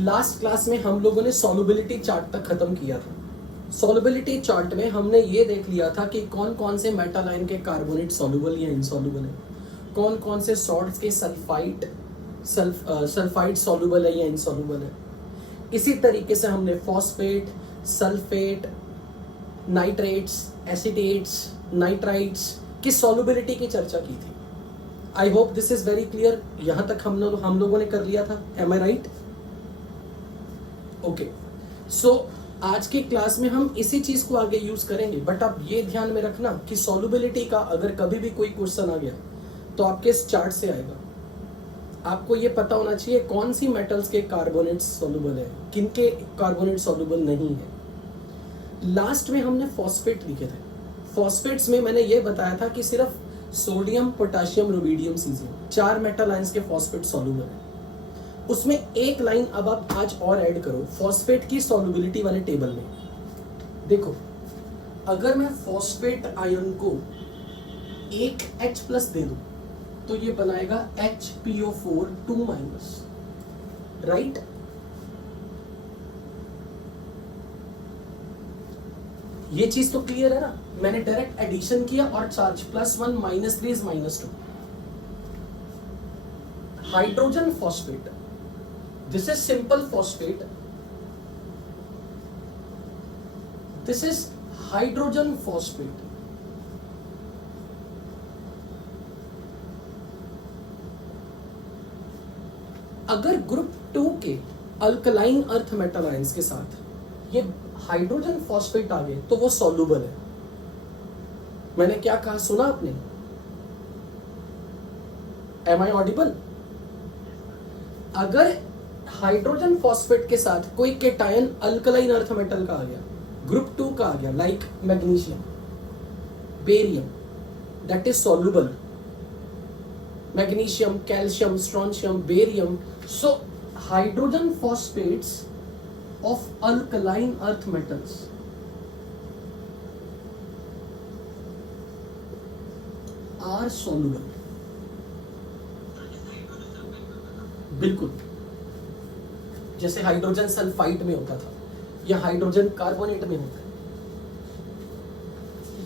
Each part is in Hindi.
लास्ट क्लास में हम लोगों ने सॉल्युबिलिटी चार्ट तक खत्म किया था। सॉल्युबिलिटी चार्ट में हमने ये देख लिया था कि कौन कौन से मेटल आयन के कार्बोनेट सॉल्युबल या इनसॉल्युबल है, कौन कौन से सॉल्ट्स के सल्फाइड सॉल्युबल है या इनसॉल्युबल है। इसी तरीके से हमने फॉस्फेट, सल्फेट, नाइट्रेट्स, एसिटेट्स, नाइट्राइट्स की सॉल्युबिलिटी की चर्चा की थी। आई hope this is very clear. यहां तक हम लोगों ने कर लिया था। एम आई राइट? ओके, सो आज की क्लास में हम इसी चीज को आगे यूज करेंगे, बट आप ये ध्यान में रखना कि सॉल्युबिलिटी का अगर कभी भी कोई क्वेश्चन आ गया तो आपके इस चार्ट से आएगा। आपको ये पता होना चाहिए कौन सी मेटल्स के कार्बोनेट्स सॉल्युबल है, किनके कार्बोनेट सॉल्युबल नहीं है। लास्ट में हमने फॉस्फेट लिखे थे। फॉस्फेट्स में मैंने ये बताया था कि सिर्फ sodium, potassium, rubidium, caesium, 4 metal ions के फॉस्फेट सॉल्युबल है। उसमें एक लाइन अब आप आज और ऐड करो फॉस्फेट की सॉल्युबिलिटी वाले टेबल में। देखो, अगर मैं फॉस्फेट आयन को एक H+ दे दूं तो ये बनाएगा HPO4 2-, राइट? ये चीज तो क्लियर है ना? मैंने डायरेक्ट एडिशन किया और charge +1 -3 is -2। Hydrogen phosphate, this is simple phosphate, this is hydrogen phosphate। अगर ग्रुप 2 के अल्कलाइन अर्थ मेटल आयंस के साथ ये हाइड्रोजन फॉस्फेट आ गए तो वो सॉल्युबल है। मैंने क्या कहा, सुना आपने? Am I audible? अगर हाइड्रोजन फॉस्फेट के साथ कोई केटायन अल्कलाइन अर्थ मेटल का आ गया, ग्रुप 2 का आ गया, like magnesium, barium, that is soluble. Magnesium, calcium, strontium, barium, so hydrogen phosphates of alkaline earth metals are soluble. बिल्कुल, जैसे हाइड्रोजन सल्फाइड में होता था या हाइड्रोजन कार्बोनेट में होता है।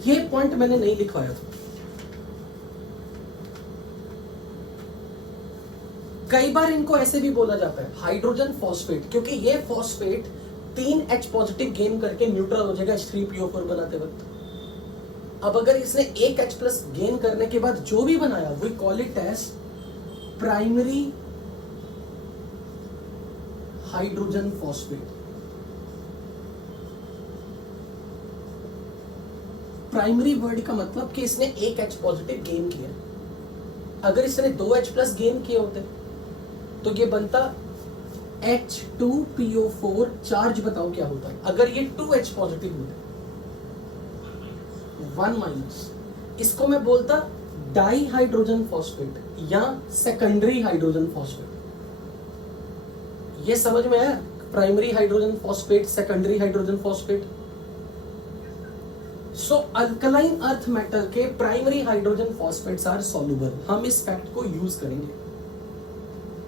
ये पॉइंट मैंने नहीं लिखवाया था। कई बार इनको ऐसे भी बोला जाता है हाइड्रोजन फॉस्फेट, क्योंकि ये फॉस्फेट 3 H+ गेन करके न्यूट्रल हो जाएगा H3PO4 बनाते वक्त। अब अगर इसने एक H+ गेन करने के बाद जो भी बनाया, we call it as primary hydrogen phosphate. Primary word का मतलब कि इसने एक H+ गेन किया। अगर इसने 2 H+ गेन किए होते तो ये बनता H2PO4। चार्ज बताओ क्या होता है अगर ये 2 H+ होते? 1-। इसको मैं बोलता डाई हाइड्रोजन फॉस्फेट या सेकेंडरी हाइड्रोजन फॉस्फेट। ये समझ में आया? Primary hydrogen phosphate, secondary hydrogen phosphate. So alkaline earth metal के primary hydrogen phosphates are soluble. हम इस फैक्ट को यूज करेंगे।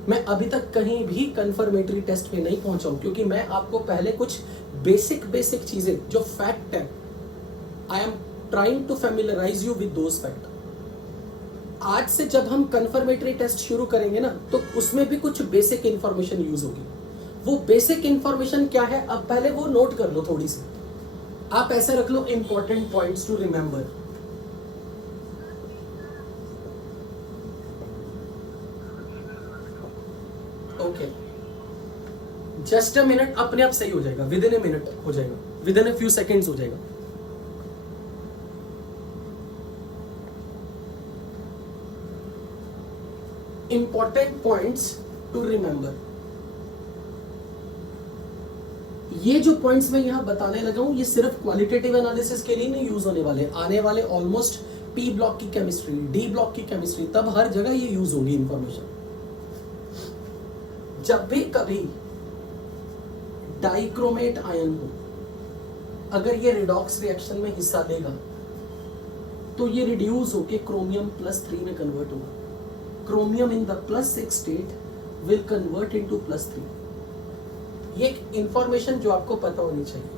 मैं अभी तक कहीं भी कंफर्मेटरी टेस्ट पे नहीं पहुंचा हूं, क्योंकि मैं आपको पहले कुछ बेसिक चीजें जो फैक्ट है, I am trying to familiarize you with those fact. आज से जब हम कंफर्मेटरी टेस्ट शुरू करेंगे ना, तो उसमें भी कुछ बेसिक इंफॉर्मेशन यूज होगी। वो बेसिक इंफॉर्मेशन क्या है, अब पहले वो नोट कर लो थोड़ी सी। आप ऐसे रख लो, important points to remember. Okay, just a minute, अपने आप सही हो जाएगा। विद इन ए मिनट हो जाएगा, within a few seconds हो जाएगा। Important points to remember. ये जो पॉइंट्स मैं यहां बताने लगा हूं, ये सिर्फ क्वालिटेटिव एनालिसिस के लिए नहीं यूज होने वाले। आने वाले ऑलमोस्ट P ब्लॉक की केमिस्ट्री, D ब्लॉक की केमिस्ट्री, तब हर जगह ये यूज होगी इंफॉर्मेशन। जब भी कभी डाइक्रोमेट आयन हो, अगर ये रिडॉक्स रिएक्शन में हिस्सा लेगा तो ये रिड्यूस होके क्रोमियम +3 में कन्वर्ट होगा। Chromium in the +6 state will convert into +3। ये एक इंफॉर्मेशन जो आपको पता होनी चाहिए।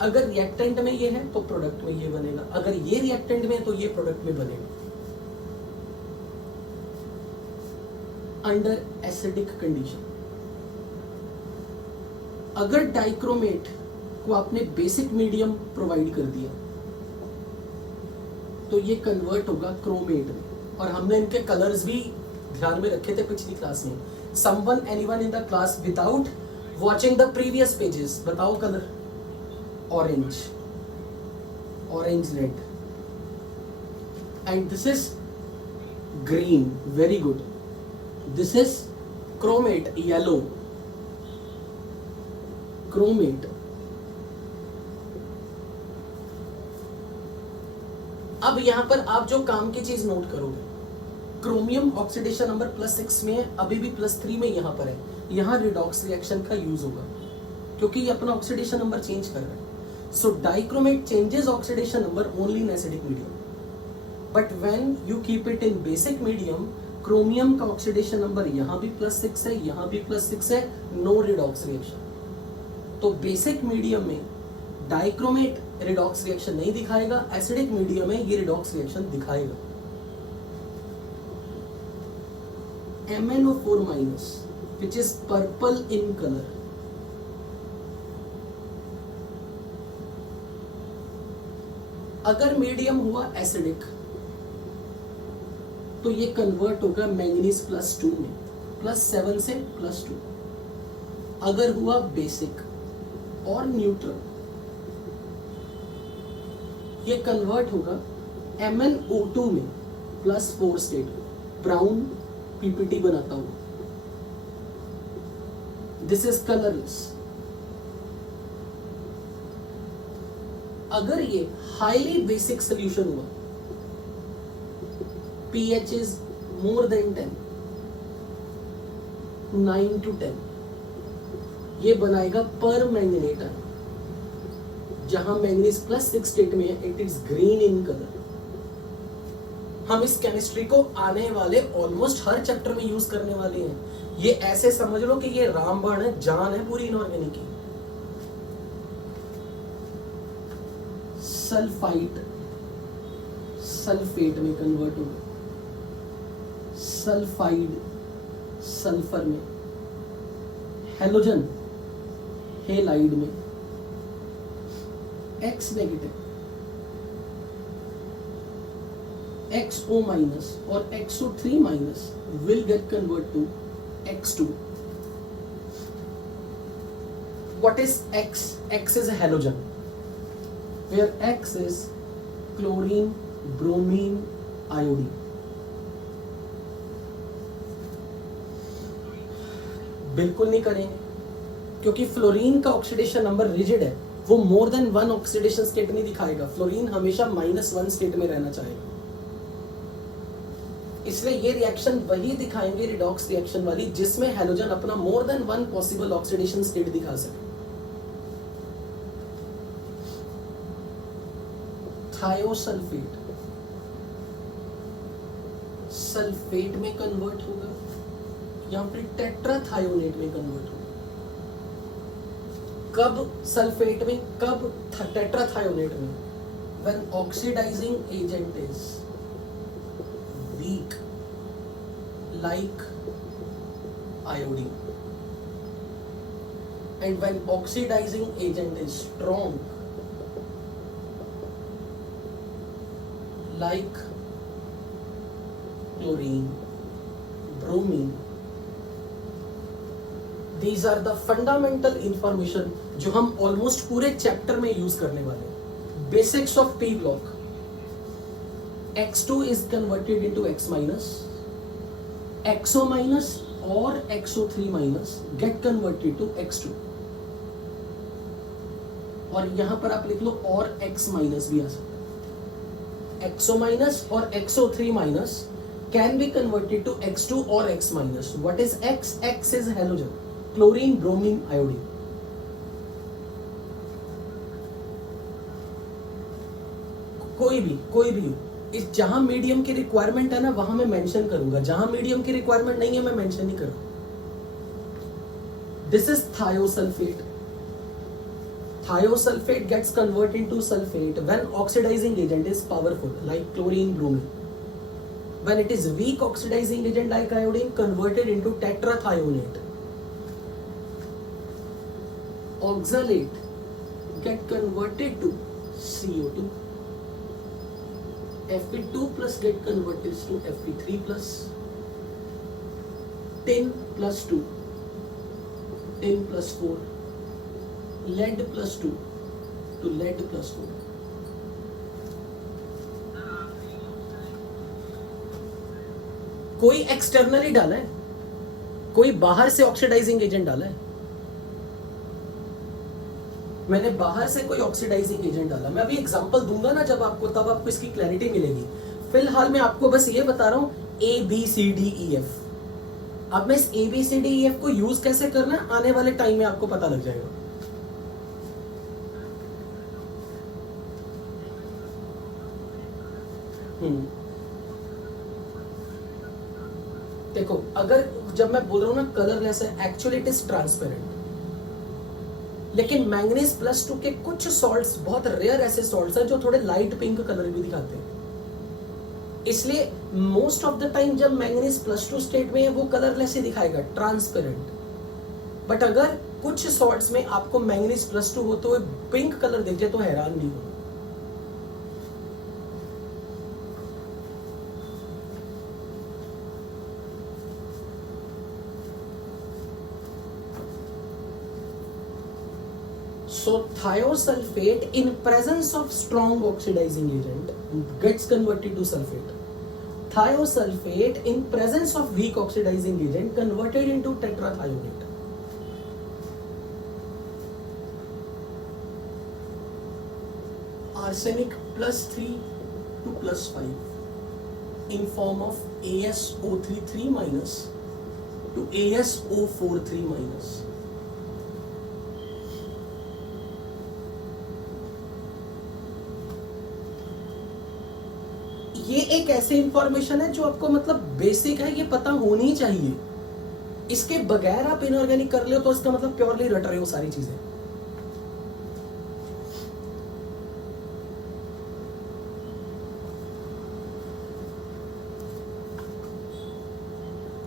अगर रिएक्टेंट में ये है तो प्रोडक्ट में ये बनेगा, अगर ये रिएक्टेंट में तो ये प्रोडक्ट में बनेगा। अंडर एसिडिक कंडीशन, अगर डाइक्रोमेट को आपने बेसिक मीडियम प्रोवाइड कर दिया तो ये कन्वर्ट होगा क्रोमेट में। और हमने इनके कलर्स भी ध्यान में रखे थे पिछली क्लास में। Someone anyone in the class without watching the previous pages, बताओ colour? Orange, orange red, and this is green, very good. This is chromate, yellow, chromate. अब यहां पर आप जो काम की चीज नोट करोगे, क्रोमियम ऑक्सीडेशन नंबर +6 में है, अभी भी +3 में यहां पर है। यहां रिडॉक्स रिएक्शन का यूज होगा क्योंकि ये अपना ऑक्सीडेशन नंबर चेंज कर रहा है। So dichromate changes oxidation number only in acidic medium, but when you keep it in basic medium, chromium का ऑक्सीडेशन नंबर यहां भी +6 है, यहां भी +6 है, नो रिडॉक्स रिएक्शन। तो बेसिक मीडियम में डाइक्रोमेट रिडॉक्स रिएक्शन नहीं दिखाएगा, एसिडिक मीडियम में ये रिडॉक्स रिएक्शन दिखाएगा। MnO4- which is purple in color, अगर मीडियम हुआ एसिडिक तो ये कन्वर्ट होगा मैंगनीज +2 में, +7 से +2। अगर हुआ बेसिक और न्यूट्रल, ये कन्वर्ट होगा MnO2 में +4 स्टेट, ब्राउन पीपीटी बनाता हुआ। This is colourless. अगर ये हाईली बेसिक सोल्यूशन हुआ, pH is more than 10, 9 to 10, ये बनाएगा पर मैंगनेट। जहां मैंगनीज +6 स्टेट में है, it is green in colour. हम इस केमिस्ट्री को आने वाले ऑलमोस्ट हर चैप्टर में यूज करने वाले हैं। ये ऐसे समझ लो कि ये रामबाण है, जान है पूरी इनऑर्गेनिक की। सल्फाइड सल्फेट में कन्वर्ट होगा, सल्फाइड सल्फर में, हेलोजन हेलाइड में, X नेगेटिव, XO- और XO3- will get converted to X2. What is X? X is a halogen, where X is chlorine, bromine, iodine. बिल्कुल नहीं करेंगे क्योंकि फ्लोरीन का ऑक्सीडेशन नंबर रिजिड है, वो मोर देन 1 ऑक्सीडेशन स्टेट नहीं दिखाएगा। फ्लोरीन हमेशा -1 स्टेट में रहना चाहेगा, इसलिए ये रिएक्शन वही दिखाएंगे रिडॉक्स रिएक्शन वाली जिसमें हैलोजन अपना more than 1 possible oxidation state दिखा सके। थायोसल्फेट सल्फेट में कन्वर्ट होगा या फिर टेट्राथायोनेट में कन्वर्ट होगा। कब सल्फेट में, कब टेट्राथायोनेट में? when oxidizing agent is weak like iodine, and when oxidizing agent is strong like chlorine, bromine. These are the fundamental information जो हम ऑलमोस्ट पूरे चैप्टर में यूज करने वाले हैं। Basics of P block, X2 is converted into X-, XO- और XO3- get converted to X2, और यहां पर आप लिख लो और X- भी आ सकता है। XO- और XO3- can be converted to X2 or X-. What is X? X is halogen, chlorine, bromine, iodine. कोई भी हो, इस जहां मीडियम की रिक्वायरमेंट है ना वहां मैं मेंशन करूंगा, जहां मीडियम की रिक्वायरमेंट नहीं है मैं मेंशन नहीं करूंगा। This is thiosulfate. Thiosulfate gets converted into sulfate when oxidizing agent is powerful, like chlorine, bromine. When it is weak oxidizing agent like iodine, converted into tetrathionate. Oxalate get converted to CO2. Fe2 plus get converted to Fe3 plus. Tin plus 2. Tin plus 4. Lead plus 2 to lead plus 4. कोई एक्सटर्नली डाला है, कोई बाहर से ऑक्सीडाइजिंग एजेंट डाला है? मैंने बाहर से कोई ऑक्सीडाइजिंग एजेंट डाला। मैं अभी एग्जांपल दूंगा ना जब आपको, तब आपको इसकी क्लैरिटी मिलेगी। फिलहाल मैं आपको बस ये बता रहा हूं ABCDEF। अब मैं इस ABCDEF को यूज कैसे करना है आने वाले टाइम में आपको पता लग जाएगा। देखो, अगर जब मैं बोल रहा हूं ना कलरलेस है, एक्चुअली इट इज ट्रांसपेरेंट। लेकिन मैंगनीज प्लस 2 के कुछ सॉल्ट्स, बहुत रेयर ऐसे सॉल्ट्स हैं जो थोड़े लाइट पिंक कलर भी दिखाते हैं। इसलिए मोस्ट ऑफ द टाइम जब मैंगनीज प्लस 2 स्टेट में है वो कलरलेस ही दिखाएगा, ट्रांसपेरेंट। बट अगर कुछ सॉल्ट्स में आपको मैंगनीज प्लस 2 होते हुए पिंक कलर दिख जाए तो हैरान नहीं हो। So thiosulfate in presence of strong oxidizing agent gets converted to sulfate. Thiosulfate in presence of weak oxidizing agent converted into tetrathionate. Arsenic plus 3 to plus 5 in form of AsO3 minus to AsO4 minus. ये एक ऐसी इंफॉर्मेशन है जो आपको मतलब बेसिक है, ये पता होनी चाहिए। इसके बगैर आप इनऑर्गेनिक कर ले तो इसका मतलब प्योरली रट रहे हो सारी चीजें।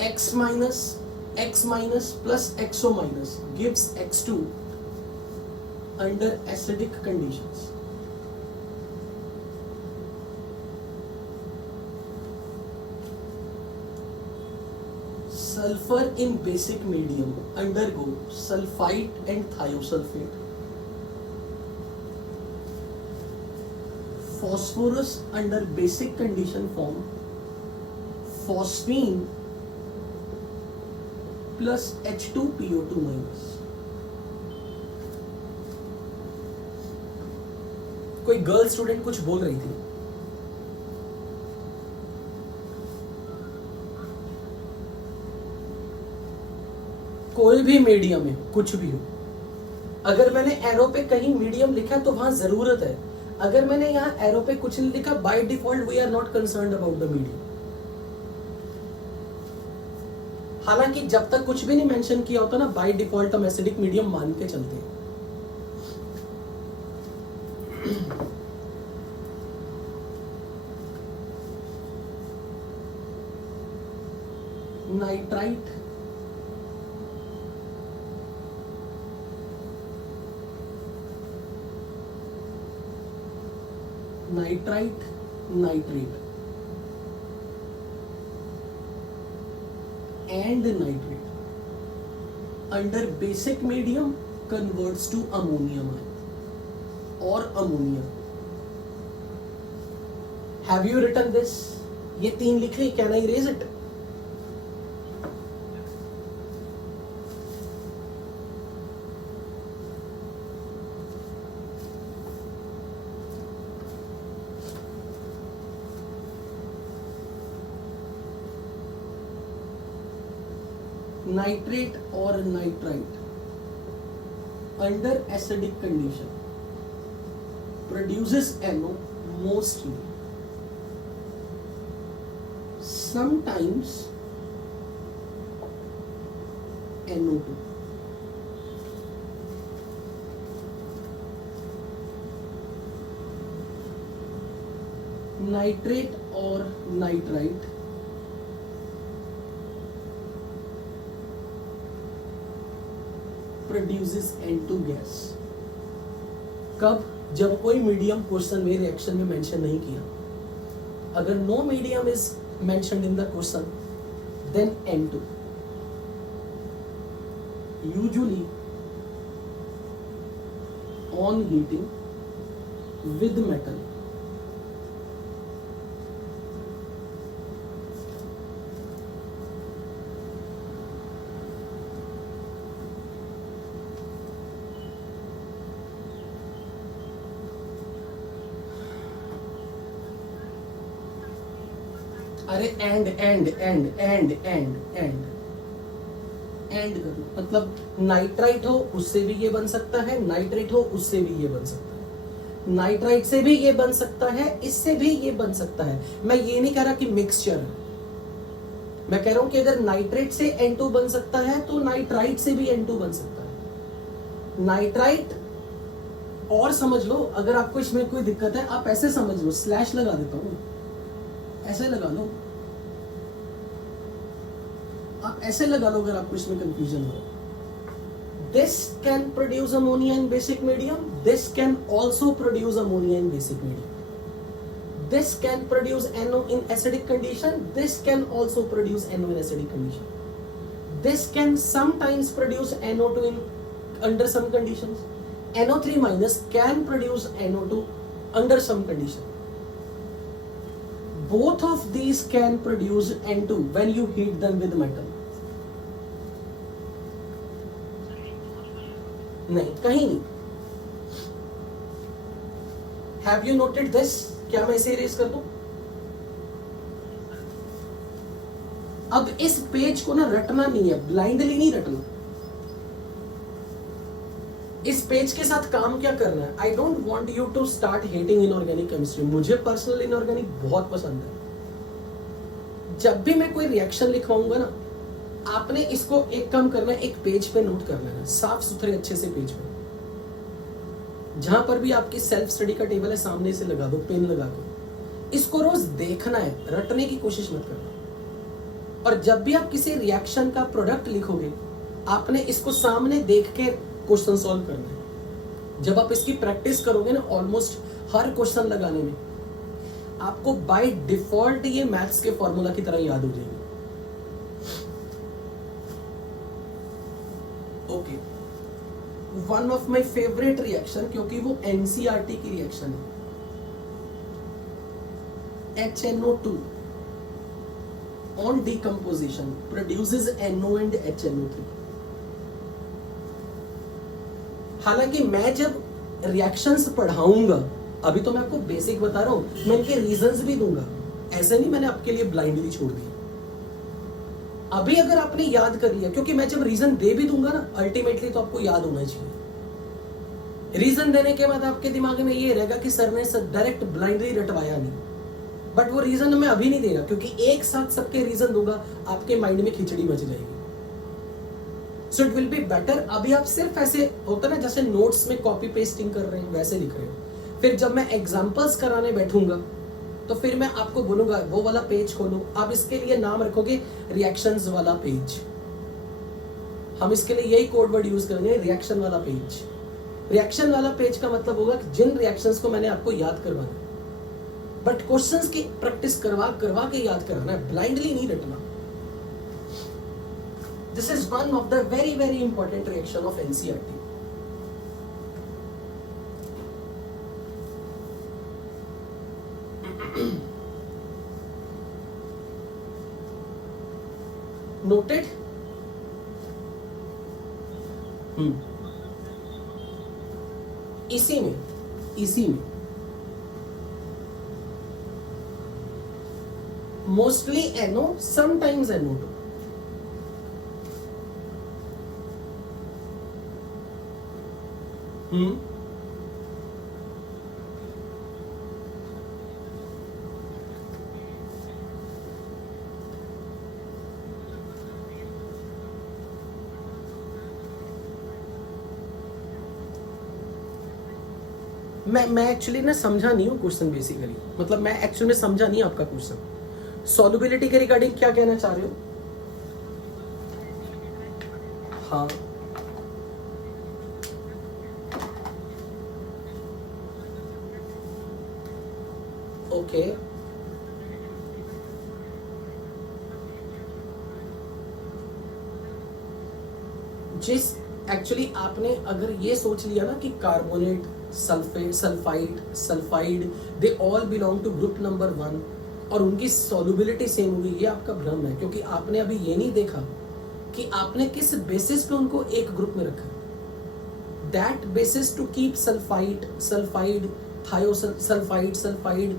X minus plus XO minus gives X2 under acidic conditions. Sulfur in basic medium undergo sulfite and thiosulfate. Phosphorus under basic condition form phosphine plus H2PO2 minus. कोई गर्ल स्टूडेंट कुछ बोल रही थी। कोई भी मीडियम है, कुछ भी हो, अगर मैंने एरो पे कहीं मीडियम लिखा तो वहां जरूरत है। अगर मैंने यहाँ एरो पे कुछ नहीं लिखा, by default we are not concerned about the medium. हालांकि जब तक कुछ भी नहीं मेंशन किया होता ना, बाय डिफॉल्ट हम एसिडिक मीडियम मान के चलते हैं। Nitrite, nitrite, nitrate and nitrate under basic medium converts to ammonium or ammonia. Have you written this? ये तीन लिख रही, can I erase it? Nitrate or nitrite under acidic condition produces NO mostly. Sometimes NO2. Nitrate और नाइट्राइट प्रोड्यूसेस N2 गैस। कब? जब कोई मीडियम क्वेश्चन में रिएक्शन में मेंशन नहीं किया। अगर no medium is mentioned in the question then N2 usually on heating with metal अरे एंड करो, मतलब नाइट्राइट हो उससे भी ये बन सकता है, नाइट्रेट हो उससे भी ये बन सकता है, नाइट्राइट से भी ये बन सकता है, इससे भी ये बन सकता है। मैं ये नहीं कह रहा कि मिक्सचर है, मैं कह रहा हूं कि अगर नाइट्रेट से N2 बन सकता है तो नाइट्राइट से भी N2 बन सकता है। नाइट्राइट और समझ लो, अगर आपको इसमें कोई दिक्कत है आप ऐसे समझ लो, स्लैश लगा देता हूं, ऐसे लगा लो, आप ऐसे लगा लो अगर आपको इसमें कंफ्यूजन हो। This can produce ammonia in basic medium, this can also produce ammonia in basic medium, this can produce NO in acidic condition, this can also produce NO in acidic condition, this can sometimes produce NO2 in under some conditions, NO3 minus can produce NO2 under some condition. Both of these can produce N2 when you heat them with metal. नहीं, कहीं नहीं. Have you noted this? क्या मैं इसे इरेज कर दूं? अब इस पेज को ना रटना नहीं है, ब्लाइंडली नहीं रटना. इस पेज के साथ काम क्या करना है? I don't want you to start hating inorganic chemistry. मुझे पर्सनल इनऑर्गेनिक बहुत पसंद है. जब भी मैं कोई रिएक्शन लिखवाऊंगा ना, आपने इसको एक काम करना है, एक पेज पे नोट कर लेना, साफ सुथरे अच्छे से पेज पे. जहां पर भी आपकी सेल्फ स्टडी का टेबल है सामने से लगा दो, पेन लगा दो. इसको रोज देखना है, रटने की कोशिश मत करना. और जब भी आप किसी रिएक्शन का प्रोडक्ट लिखोगे, आपने इसको सामने देख के क्वेश्चन सॉल्व करना है. जब आप इसकी प्रैक्टिस करोगे ना, ऑलमोस्ट हर क्वेश्चन लगाने में आपको बाय डिफॉल्ट ये मैथ्स के फॉर्मूला की तरह याद हो जाएगी. Okay, one of my favourite reaction, क्योंकि वो एनसीईआरटी की रिएक्शन है. HNO2 on decomposition produces NO and HNO3. हालांकि मैं जब रिएक्शंस पढ़ाऊंगा, अभी तो मैं आपको बेसिक बता रहा हूं, मैं इनके रीजंस भी दूंगा. ऐसे नहीं मैंने आपके लिए ब्लाइंडली छोड़ दिया. अभी अगर आपने याद कर लिया, क्योंकि मैं जब रीजन दे भी दूंगा ना, अल्टीमेटली तो आपको याद होना चाहिए. रीजन देने के बाद आपके दिमाग में ये रहेगा कि सर ने डायरेक्ट ब्लाइंडली रटवाया नहीं. बट वो रीजन मैं अभी नहीं दे रहा, क्योंकि एक साथ सबके रीजन दूंगा, आपके माइंड में खिचड़ी मच जाएगी. So it will be better. अभी आप सिर्फ ऐसे होता ना, जैसे नोट्स में कॉपी पेस्टिंग कर रहे हैं, वैसे लिख रहे हो. फिर जब मैं एग्जांपल्स कराने बैठूंगा, तो फिर मैं आपको बोलूंगा वो वाला पेज खोलो. आप इसके लिए नाम रखोगे रिएक्शंस वाला पेज. हम इसके लिए यही कोड वर्ड यूज करेंगे, रिएक्शन वाला पेज. रिएक्शन वाला पेज का मतलब होगा कि जिन रिएक्शंस को मैंने आपको याद करवाना, बट क्वेश्चंस की प्रैक्टिस करवा के याद करना है, ब्लाइंडली नहीं रटना. This is one of the very, very important reaction of NCERT. Noted? इसी में mostly NO, sometimes NO2. मैं एक्चुअली ना समझा नहीं हूँ क्वेश्चन बेसिकली, मतलब मैं एक्चुअली में समझा नहीं आपका क्वेश्चन। सॉल्युबिलिटी के रिगार्डिंग क्या कहना चाह रहे हो? हाँ, ओके। जिस एक्चुअली आपने अगर ये सोच लिया ना कि carbonate, sulphate, sulphide they all belong to group number 1 और उनकी सॉल्युबिलिटी सेम होगी, ये आपका भ्रम है, क्योंकि आपने अभी ये नहीं देखा कि आपने किस बेसिस पे उनको एक ग्रुप में रखा। That basis to keep sulphide, sulfide,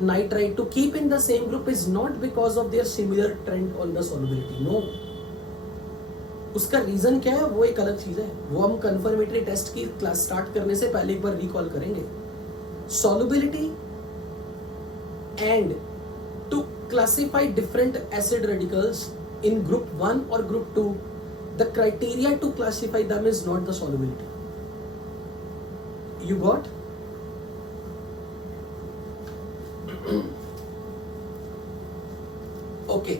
nitrite to keep in the same group is not because of their similar trend on the solubility. No. उसका रीजन क्या है वो एक अलग चीज है, वो हम कंफर्मेटरी टेस्ट की क्लास स्टार्ट करने से पहले एक बार रिकॉल करेंगे। Solubility and to classify different acid radicals in group 1 और group 2, the criteria to classify them is not the solubility. You got? Okay,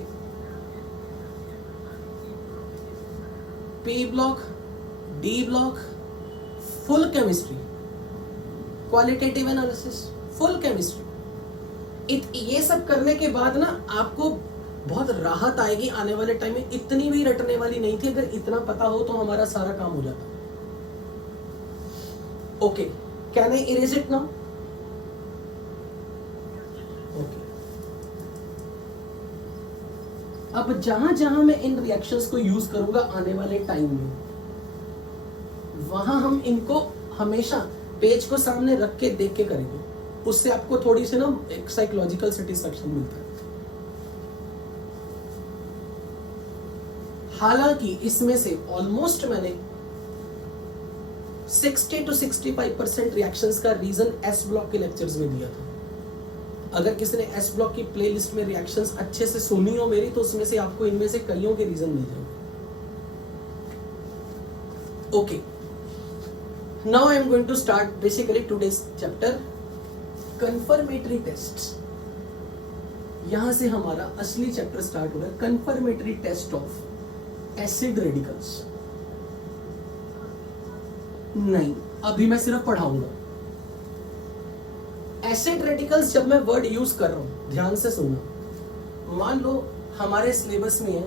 P block, D block, full chemistry, qualitative analysis, full chemistry. ये सब करने के बाद ना आपको बहुत राहत आएगी आने वाले टाइम में। इतनी भी रटने वाली नहीं थी, अगर इतना पता हो तो हमारा सारा काम हो जाता। Okay, can I erase it now? Okay, अब जहां जहां मैं इन रिएक्शंस को यूज करूंगा आने वाले टाइम में, वहां हम इनको हमेशा पेज को सामने रख के देख के करेंगे। उससे आपको थोड़ी सी ना एक साइकोलॉजिकल सेटिस्फैक्शन मिलता है। हालांकि इसमें से ऑलमोस्ट मैंने 60 to 65% रिएक्शंस का रीजन एस ब्लॉक के लेक्चर्स में दिया था। अगर किसी ने एस ब्लॉक की प्लेलिस्ट में रिएक्शंस अच्छे से सुनी हो मेरी, तो उसमें से आपको इनमें से कईयों के रीजन मिल जाएंगे। Okay, now I am going to start basically today's chapter, confirmatory tests. यहां से हमारा असली चैप्टर स्टार्ट हो रहा है, confirmatory test of acid radicals. नहीं, अभी मैं सिर्फ पढ़ाऊंगा। एसिड रेडिकल्स जब मैं वर्ड यूज कर रहा हूं, ध्यान से सुनना। मान लो हमारे सिलेबस में है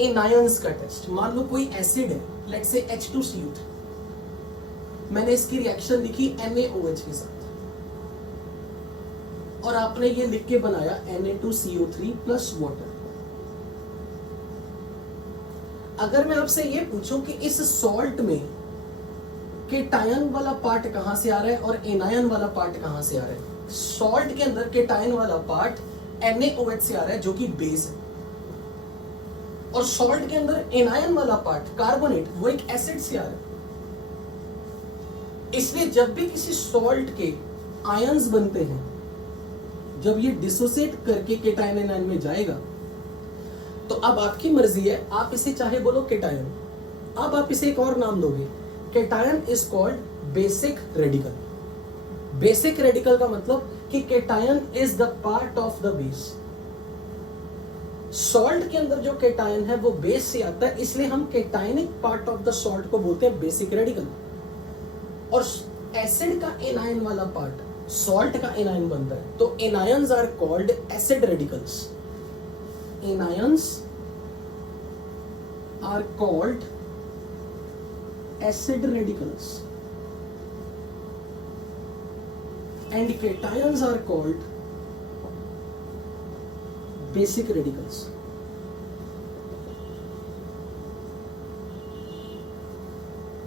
एनायंस का टेस्ट। मान लो कोई एसिड है, लेट्स से H2CO3, मैंने इसकी रिएक्शन लिखी NaOH के साथ, और आपने ये लिख के बनाया Na2CO3 प्लस वाटर। अगर मैं आपसे ये पूछूं कि इस सॉल्ट में केटायन वाला पार्ट कहां से आ रहा है और एनायन वाला पार्ट कहां से आ रहा है, सॉल्ट के अंदर केटायन वाला पार्ट NaOH से आ रहा है जो कि बेस है, और सॉल्ट के अंदर एनायन वाला पार्ट कार्बोनेट वो एक एसिड से आ रहा है। इसलिए जब भी किसी सॉल्ट के आयंस बनते हैं, जब ये डिसोसिएट करके केटायन एनायन में जाएगा, तो अब आपकी मर्जी है, आप इसे चाहे बोलो केटायन, अब आप इसे एक और नाम दोगे। Cation is called basic radical. Basic radical का मतलब कि cation is the part of the base. Salt के अंदर जो केटायन है वो बेस से आता है, इसलिए हम cationic part of the salt को बोलते हैं बेसिक रेडिकल। और एसिड का एनायन वाला पार्ट सॉल्ट का एनायन बनता है, तो anions are called acid radicals. Anions are called acid radicals and cations are called basic radicals.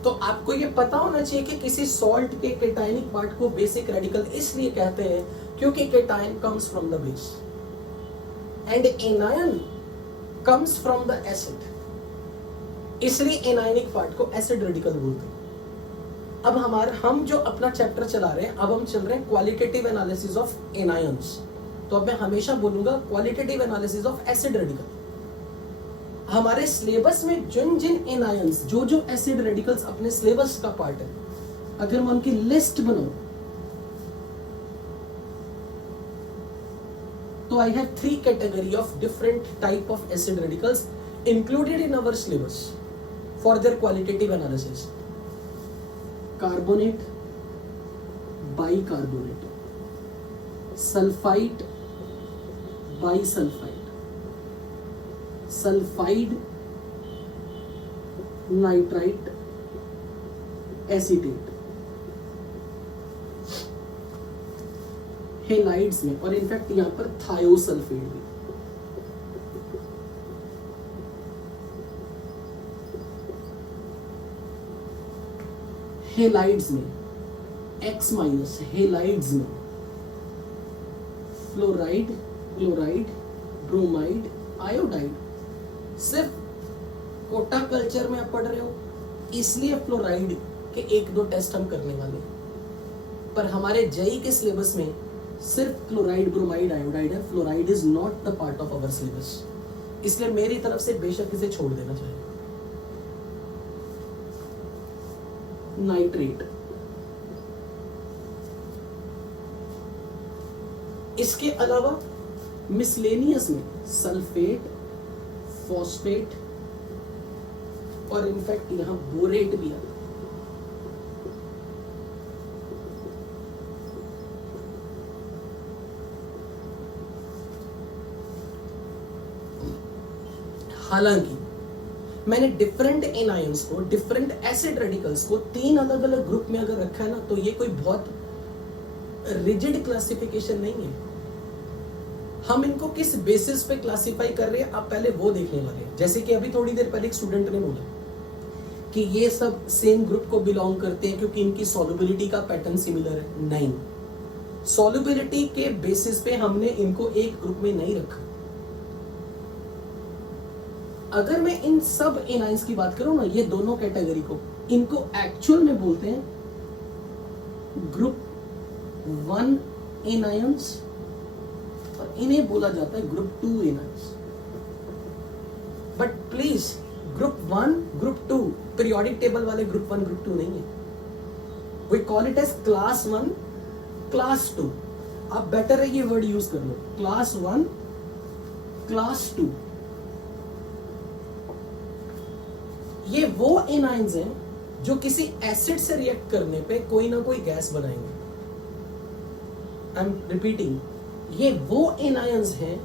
तो आपको ये पता होना चाहिए कि किसी सॉल्ट के केटायनिक पार्ट को बेसिक रेडिकल इसलिए कहते हैं क्योंकि cation comes from the base and anion comes from the acid, इसलिए एनायनिक पार्ट को एसिड रेडिकल बोलते हैं। अब हम जो अपना चैप्टर चला रहे हैं, अब हम चल रहे हैं क्वालिटेटिव एनालिसिस ऑफ एनायंस। तो अब मैं हमेशा बोलूंगा qualitative analysis of acid radical. हमारे सिलेबस में जिन जिन एनायंस, जो जो एसिड रेडिकल्स अपने सिलेबस का पार्ट है, अगर मैं उनकी लिस्ट बनाऊं तो I have 3 category of different type of acid radicals included in our syllabus for their qualitative analysis. Carbonate, bicarbonate, sulfite, bisulfite, sulfide, nitrite, acetate, halides में, और इनफैक्ट यहां पर थायोसल्फेट भी। हेलाइड्स में X माइनस, हेलाइड्स में फ्लोराइड, क्लोराइड, ब्रोमाइड, आयोडाइड। सिर्फ कोटा कल्चर में आप पढ़ रहे हो इसलिए फ्लोराइड के 1-2 टेस्ट हम करने वाले हैं, पर हमारे जेई के सिलेबस में सिर्फ क्लोराइड, ब्रोमाइड, आयोडाइड है। Fluoride is not the part of our syllabus, इसलिए मेरी तरफ से बेशक इसे छोड़ देना चाहिए। नाइट्रेट, इसके अलावा मिसलेनियस में सल्फेट, फॉस्फेट और इनफैक्ट यहां बोरेट भी आता है। हालांकि मैंने डिफरेंट एनायंस को, डिफरेंट एसिड रेडिकल्स को 3 अलग अलग ग्रुप में अगर रखा है ना, तो ये कोई बहुत रिजिड क्लासिफिकेशन नहीं है। हम इनको किस बेसिस पे क्लासिफाई कर रहे हैं आप पहले वो देखने वाले हैं। जैसे कि अभी थोड़ी देर पहले एक स्टूडेंट ने बोला कि ये सब सेम ग्रुप को बिलोंग करते हैं क्योंकि इनकी सॉल्युबिलिटी का पैटर्न सिमिलर है। नहीं, सॉल्युबिलिटी के बेसिस पे हमने इनको एक ग्रुप में नहीं रखा। अगर मैं इन सब एनाइंस की बात करूं ना, ये दोनों कैटेगरी को, इनको एक्चुअल में बोलते हैं ग्रुप 1 एनायंस और इन्हें बोला जाता है group 2 anions. But please, group 1, group 2 periodic table वाले ग्रुप 1, ग्रुप 2 नहीं है। We call it as class 1, class 2। आप बेटर है ये वर्ड यूज कर लो, क्लास 1, क्लास 2। ये वो एनाइंस हैं जो किसी एसिड से रिएक्ट करने पे कोई ना कोई गैस बनाएंगे। आई एम रिपीटिंग, ये वो एनाइंस हैं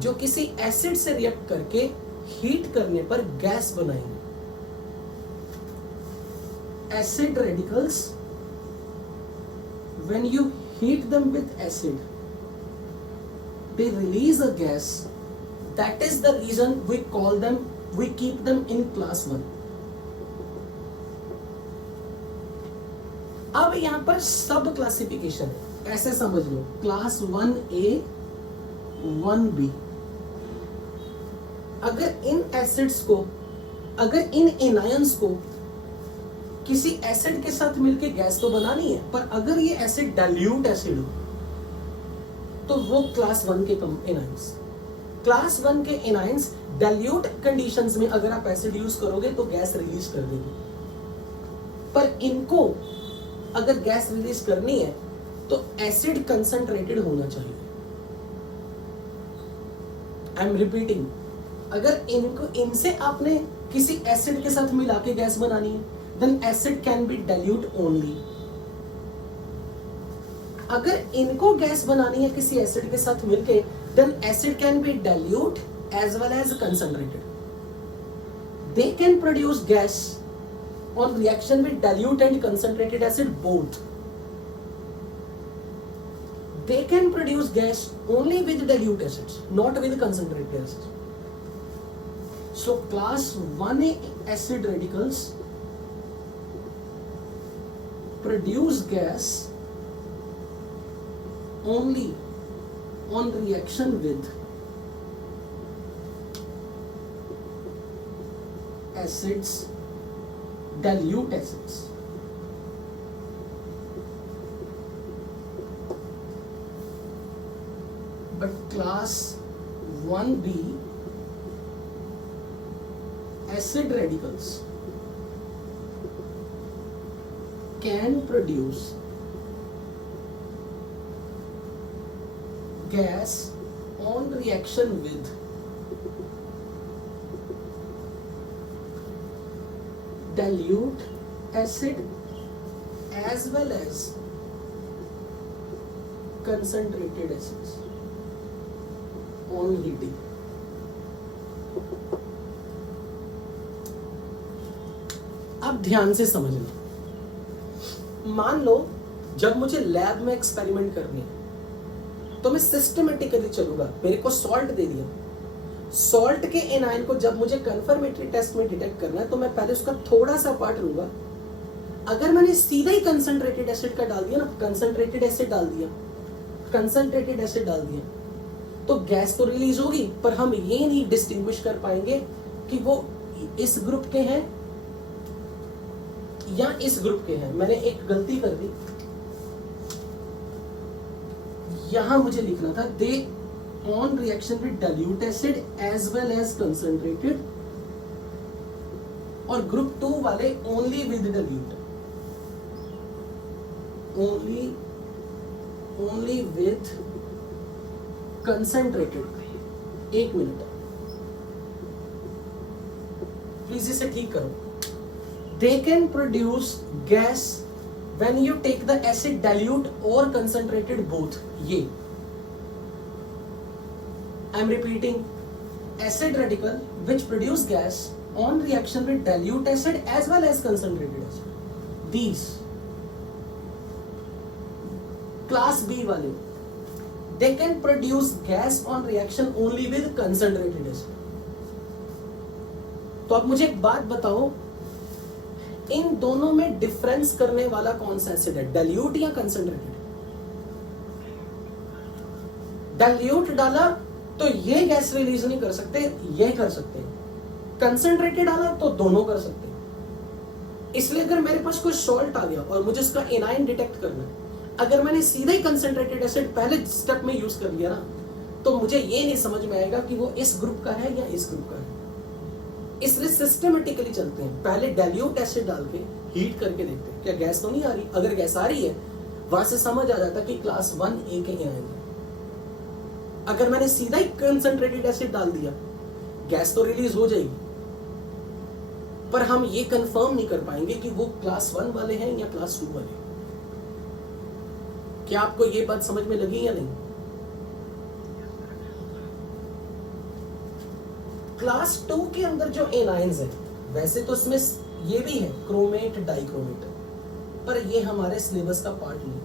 जो किसी एसिड से रिएक्ट करके हीट करने पर गैस बनाएंगे। Acid radicals, when you heat them with acid, they release a gas. That is the reason we call them, we keep them in class 1. अब यहां पर सब क्लासिफिकेशन है, ऐसे समझ लो, क्लास 1A, 1B। अगर इन एसिड्स को, अगर इन एनायंस को किसी एसिड के साथ मिलके गैस तो बनानी है, पर अगर ये एसिड डाइल्यूट एसिड हो तो वो क्लास 1 के एनायंस। क्लास 1 के एनायंस डाइल्यूट कंडीशंस में अगर आप एसिड यूज करोगे तो गैस रिलीज कर देगी, पर इनको अगर गैस रिलीज करनी है तो एसिड कंसंट्रेटेड होना चाहिए। आई एम रिपीटिंग, अगर इनको, इनसे आपने किसी एसिड के साथ मिला के गैस बनानी है, then acid can be dilute only. अगर इनको गैस बनानी है किसी एसिड के साथ मिलके, then acid can be dilute as well as concentrated. They can produce gas on reaction with dilute and concentrated acid both. They can produce gas only with dilute acids, not with concentrated acids. So class 1A acid radicals produce gas only on reaction with acids, dilute acids. But class 1B acid radicals can produce gas on reaction with dilute acid as well as concentrated acids on heating. अब ध्यान से समझना, मान लो जब मुझे लैब में एक्सपेरिमेंट करनी है तो मैं सिस्टमेटिकली चलूंगा। मेरे को सॉल्ट दे दिया, सॉल्ट के एनायन को जब मुझे कंफर्मेटरी टेस्ट में डिटेक्ट करना है तो मैं पहले उसका थोड़ा सा पार्ट लूंगा। अगर मैंने सीधा ही कंसंट्रेटेड एसिड का डाल दिया ना, कंसंट्रेटेड एसिड डाल दिया, कंसंट्रेटेड एसिड डाल दिया, तो गैस तो रिलीज होगी, पर हम ये नहीं डिस्टिंग्विश कर पाएंगे कि वो इस ग्रुप के हैं या इस ग्रुप के हैं। मैंने एक गलती कर दी, यहां मुझे लिखना था they on reaction with dilute acid as well as concentrated, और ग्रुप 2 वाले only with dilute, only with concentrated. एक मिनट प्लीज इसे ठीक करो। They can produce gas when you take the acid dilute or concentrated both. ये I'm repeating, acid radical which produce gas on reaction with dilute acid as well as concentrated acid. These class B वाले they can produce gas on reaction only with concentrated acid. तो अब मुझे एक बात बताओ, इन दोनों में डिफरेंस करने वाला कौन सा एसिड है, डाइल्यूट या कंसंट्रेटेड? डाइल्यूट डाला तो ये गैस रिलीज नहीं कर सकते, ये कर सकते हैं। कंसंट्रेटेड डाला तो दोनों कर सकते हैं। इसलिए अगर मेरे पास कोई सॉल्ट आ गया और मुझे उसका एनाइन डिटेक्ट करना है, अगर मैंने सीधा ही कंसंट्रेटेड एसिड पहले स्टेप में यूज कर लिया ना, तो मुझे ये नहीं समझ में आएगा कि वो इस ग्रुप का है या इस ग्रुप का है। इसलिए सिस्टमेटिकली चलते हैं, पहले डाइल्यूट एसिड डाल के हीट करके देखते हैं क्या गैस तो नहीं आ रही। अगर गैस आ रही है, वहां से समझ आ जाता कि क्लास 1A के एनायन है। अगर मैंने सीधा ही कंसंट्रेटेड एसिड डाल दिया, गैस तो रिलीज हो जाएगी, पर हम ये कंफर्म नहीं कर पाएंगे कि वो क्लास 1 वाले हैं या क्लास 2 वाले। क्या आपको ये बात समझ में लगी या नहीं? क्लास 2 के अंदर जो एनायंस है, वैसे तो इसमें ये भी है क्रोमेट डाइक्रोमेट, पर ये हमारे सिलेबस का पार्ट नहीं,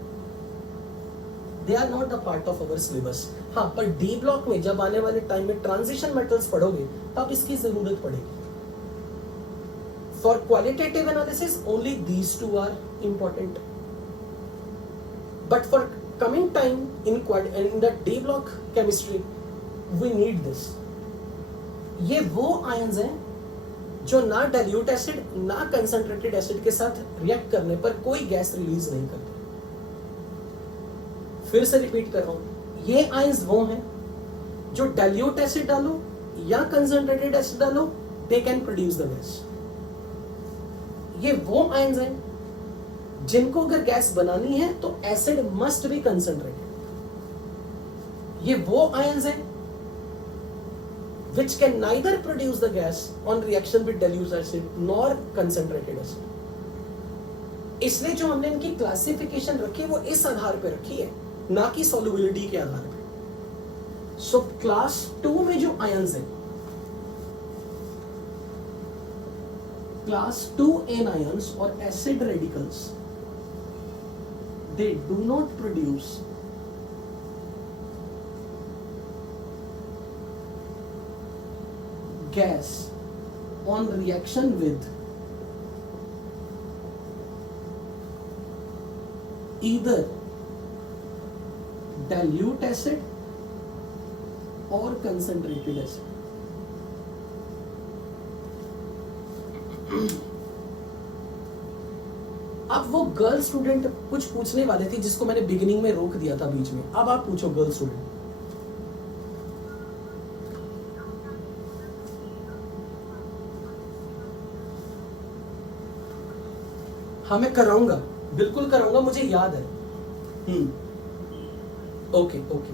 they are not a part of our syllabus. हाँ, पर डी ब्लॉक में जब आने वाले टाइम में ट्रांजिशन मेटल्स पढ़ोगे तब इसकी जरूरत पड़ेगी। For qualitative analysis only these two are important, but for coming time in the D block chemistry we need this. ये वो आयंस हैं जो ना डाइल्यूट एसिड ना कंसंट्रेटेड एसिड के साथ रिएक्ट करने पर कोई गैस रिलीज नहीं करते। फिर से रिपीट कर रहा हूं, ये आयंस वो हैं जो डाइल्यूट एसिड डालो या कंसंट्रेटेड एसिड डालो, they can produce the gas. ये वो आयंस हैं जिनको अगर गैस बनानी है तो एसिड मस्ट बी कंसंट्रेटेड। ये वो आयंस हैं which can neither produce the gas on reaction with dilute acid nor concentrated acid. इसलिए जो हमने इनकी क्लासिफिकेशन रखी है वो इस आधार पे रखी है, ना कि सॉल्युबिलिटी के आधार पे। सो क्लास 2 में जो आयंस है, क्लास 2N आयंस और acid radicals, they do not produce gas on reaction with either dilute acid or concentrated acid. अब वो गर्ल स्टूडेंट कुछ पूछने वाले थे जिसको मैंने बिगिनिंग में रोक दिया था बीच में। अब आप पूछो गर्ल स्टूडेंट। हाँ, मैं कराऊंगा, बिल्कुल कराऊंगा, मुझे याद है। Okay okay.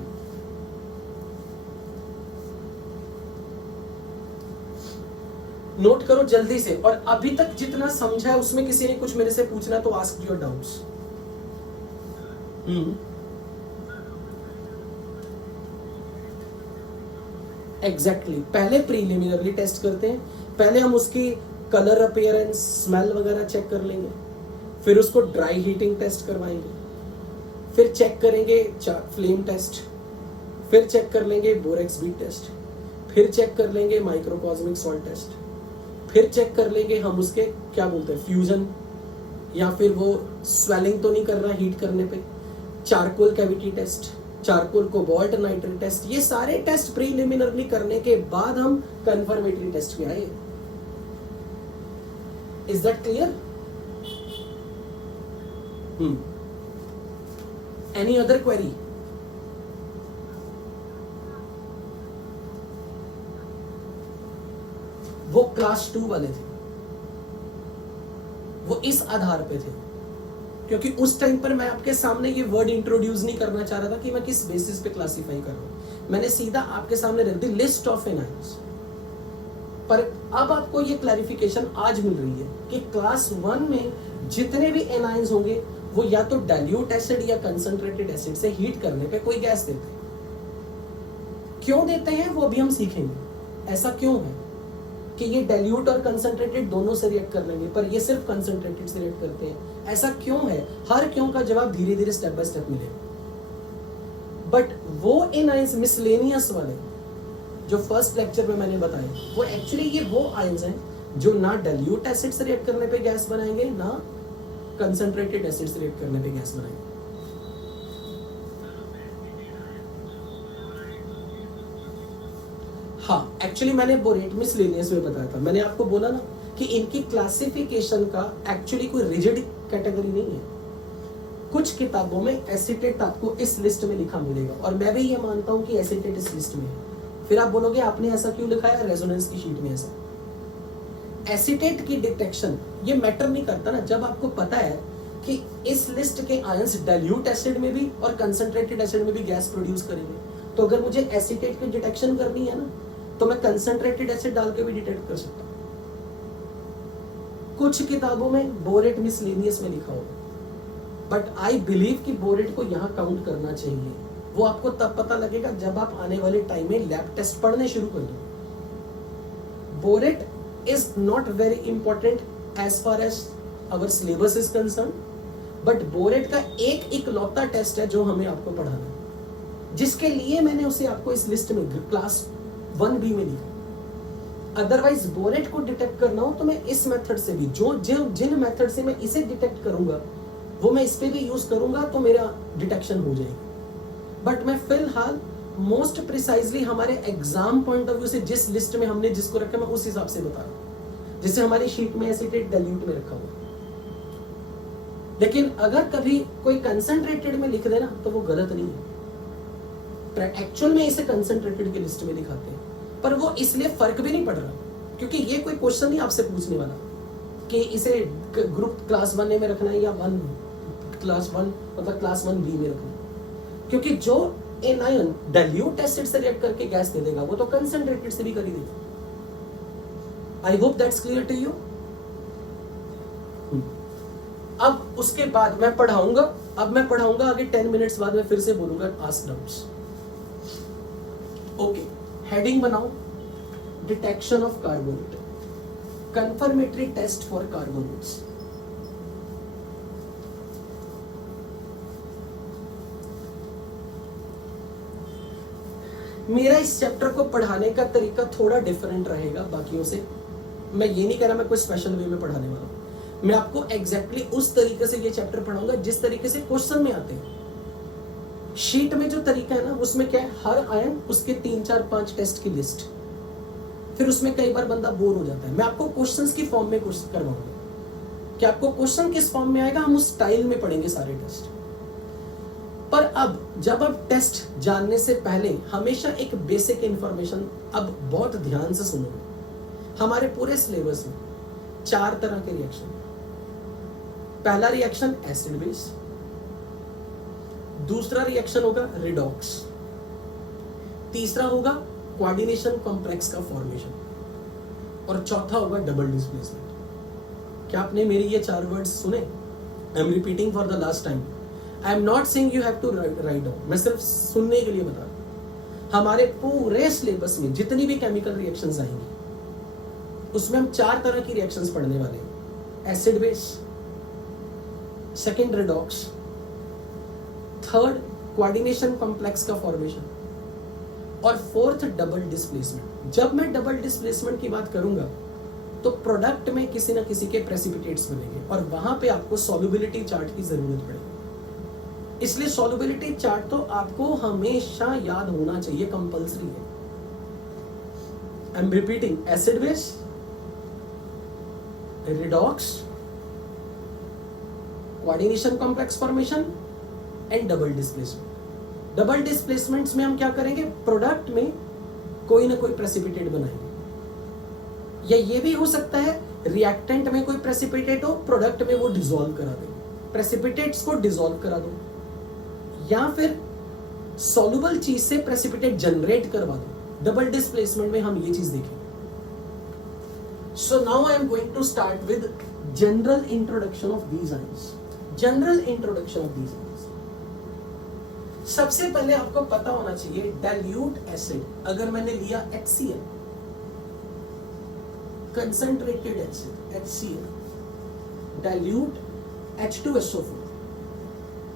नोट करो जल्दी से, और अभी तक जितना समझा है उसमें किसी ने कुछ मेरे से पूछना तो आस्क योर डाउट्स। एग्जैक्टली पहले प्रीलिमिनरी टेस्ट करते हैं, पहले हम उसकी कलर अपीयरेंस स्मेल वगैरह चेक कर लेंगे, फिर उसको ड्राई हीटिंग टेस्ट करवाएंगे, फिर चेक करेंगे फ्लेम टेस्ट, फिर चेक कर लेंगे बोरेक्स बीट टेस्ट, फिर चेक कर लेंगे माइक्रोकॉस्मिक सॉल्ट टेस्ट, फिर चेक कर लेंगे हम उसके क्या बोलते हैं फ्यूजन, या फिर वो स्वेलिंग तो नहीं कर रहा हीट करने पे, charcoal cavity test, charcoal cobalt nitrate test. ये सारे टेस्ट प्रीलिमिनरी करने के बाद हम कंफर्मेटरी टेस्ट पे आए। Is that clear? Any other query? वो क्लास 2 वाले थे, वो इस आधार पे थे, क्योंकि उस टाइम पर मैं आपके सामने ये वर्ड इंट्रोड्यूस नहीं करना चाह रहा था कि मैं किस बेसिस पे क्लासिफाई कर रहा हूं। मैंने सीधा आपके सामने रख दी लिस्ट ऑफ एनाइंस। पर अब आपको ये क्लैरिफिकेशन आज मिल रही है कि क्लास 1 में जितने भी एनाइंस होंगे वो या तो डाइल्यूट एसिड या कंसंट्रेटेड एसिड से हीट करने पे कोई गैस देते हैं। क्यों देते हैं वो भी हम सीखेंगे। ऐसा क्यों है कि ये डाइल्यूट और कंसंट्रेटेड दोनों से रिएक्ट कर लेंगे, पर ये सिर्फ कंसंट्रेटेड से रिएक्ट करते हैं। ऐसा क्यों है? हर क्यों का जवाब धीरे धीरे स्टेप बाय स्टेप मिलेगा। बट वो एनाइंस मिसलेनियस वाले जो फर्स्ट लेक्चर में मैंने बताए, वो एक्चुअली ये वो आयंस हैं जो ना डाइल्यूट एसिड से रिएक्ट करने पे गैस बनाएंगे, ना कंसंट्रेटेड एसिड से रिएक्ट करने पे गैस बनाएंगे। हाँ, एक्चुअली मैंने बोरेट मिसलेनियस में बताया था। मैंने आपको बोला ना कि इनकी क्लासिफिकेशन का एक्चुअली कोई रिजिड कैटेगरी नहीं है। कुछ किताबों में एसीटेट आपको इस लिस्ट में लिखा मिलेगा, और मैं भी ये मानता हूं कि एसीटेट इस लिस्ट में है। फिर आप बोलोगे आपने ऐसा क्यों लिखा है रेजोनेंस की शीट में ऐसा। एसीटेट की डिटेक्शन ये मैटर नहीं करता ना, जब आपको पता है कि इस लिस्ट के आयंस डाइल्यूट एसिड में भी और कंसंट्रेटेड एसिड में भी गैस प्रोड्यूस करेंगे, तो अगर मुझे एसीटेट की डिटेक्शन करनी है ना, तो मैं कंसंट्रेटेड एसिड डाल के भी डिटेक्ट कर सकता हूं। कुछ किताबों में बोरेट मिसलेनियस में लिखा होगा, बट आई बिलीव कि बोरेट को यहां काउंट करना चाहिए। वो आपको तब पता लगेगा जब आप आने वाले टाइम में लैब टेस्ट पढ़ने शुरू कर दो। Borate is not very important as far as our syllabus is concerned, but borate का एक इकलौता टेस्ट है जो हमें आपको पढ़ाना है, जिसके लिए मैंने उसे आपको इस लिस्ट में क्लास 1B में लिखा। अदरवाइज बोरेट को डिटेक्ट करना हो तो मैं इस मेथड से भी, जिन मेथड से मैं इसे डिटेक्ट करूंगा वो मैं इस पे भी यूज करूंगा तो मेरा डिटेक्शन हो जाएगी। बट मैं फिलहाल मोस्ट प्रिसाइजली हमारे एग्जाम पॉइंट ऑफ व्यू से जिस लिस्ट में हमने जिसको रखा मैं उस हिसाब से बता रहा हूं, जिससे हमारी शीट में एसीटेट डाइल्यूट में रखा हुआ। लेकिन अगर कभी कोई कंसंट्रेटेड में लिख देना तो वो गलत नहीं है। एक्चुअल में इसे कंसंट्रेटेड की लिस्ट में दिखाते हैं, पर वो इसलिए फर्क भी नहीं पड़ रहा क्योंकि ये कोई क्वेश्चन नहीं आपसे पूछने वाला कि इसे ग्रुप क्लास 1A में रखना है या क्लास 1 मतलब क्लास 1B में रखना है, क्योंकि जो एनायन डाइल्यूट एसिड से रिएक्ट करके गैस दे देगा वो तो कंसंट्रेटेड से भी कर ही देगा। I hope that's clear to you. अब उसके बाद मैं पढ़ाऊंगा, आगे 10 मिनट्स बाद मैं फिर से बोलूंगा आस्क डाउट्स। ओके, हेडिंग बनाओ, detection of carbonate, confirmatory test for carbonates. मेरा इस चैप्टर को पढ़ाने का तरीका थोड़ा डिफरेंट रहेगा बाकियों से। मैं ये नहीं कह रहा मैं कोई स्पेशल वे में पढ़ाने वाला हूं। मैं आपको एग्जैक्टली उस तरीके से ये चैप्टर पढ़ाऊंगा जिस तरीके से क्वेश्चन में आते हैं। शीट में जो तरीका है ना उसमें क्या है, हर आयन उसके 3 4 5 टेस्ट की लिस्ट, फिर उसमें कई बार बंदा बोर हो जाता है। मैं आपको क्वेश्चंस की फॉर्म में करवाऊंगा कि आपको क्वेश्चन किस फॉर्म में आएगा, हम उस स्टाइल में पढ़ेंगे सारे टेस्ट। पर अब जब आप टेस्ट जानने से पहले हमेशा एक बेसिक इंफॉर्मेशन अब बहुत ध्यान से सुनो। हमारे पूरे सिलेबस में 4 तरह के रिएक्शन। पहला रिएक्शन एसिड बेस, दूसरा रिएक्शन होगा रिडॉक्स, तीसरा होगा कोऑर्डिनेशन कॉम्प्लेक्स का फॉर्मेशन, और चौथा होगा डबल डिस्प्लेसमेंट। क्या आपने मेरी ये 4 वर्ड्स सुने? I am repeating for the last time. I am not saying you have to write down, मैं सिर्फ सुनने के लिए बता रहा हूं। हमारे पूरे सिलेबस में जितनी भी केमिकल रिएक्शंस आएंगी उसमें हम 4 तरह की रिएक्शंस पढ़ने वाले हैं। Acid base, second redox, third coordination complex का फॉर्मेशन और फोर्थ डबल डिस्प्लेसमेंट। जब मैं डबल डिस्प्लेसमेंट की बात करूंगा तो प्रोडक्ट में किसी ना किसी के प्रेसिपिटेट्स बनेंगे और वहां पे आपको सॉल्युबिलिटी चार्ट की जरूरत पड़ेगी। इसलिए सॉल्युबिलिटी चार्ट तो आपको हमेशा याद होना चाहिए, कंपल्सरी है। I am repeating, acid base, redox, coordination complex formation and double displacement. Double displacements में हम क्या करेंगे? प्रोडक्ट में कोई ना कोई प्रेसिपिटेट बनाएंगे, या ये भी हो सकता है रिएक्टेंट में कोई प्रेसिपिटेट हो, प्रोडक्ट में वो डिसॉल्व करा दे, प्रेसिपिटेट्स को डिसॉल्व करा दो, या फिर सॉल्युबल चीज से प्रेसिपिटेट जनरेट करवा दो। डबल डिस्प्लेसमेंट में हम ये चीज देखेंगे। So now I am going to start with general introduction of these ions. General introduction of these ions, सबसे पहले आपको पता होना चाहिए डाइल्यूट एसिड, अगर मैंने लिया HCl, concentrated acid HCl, dilute H2SO4,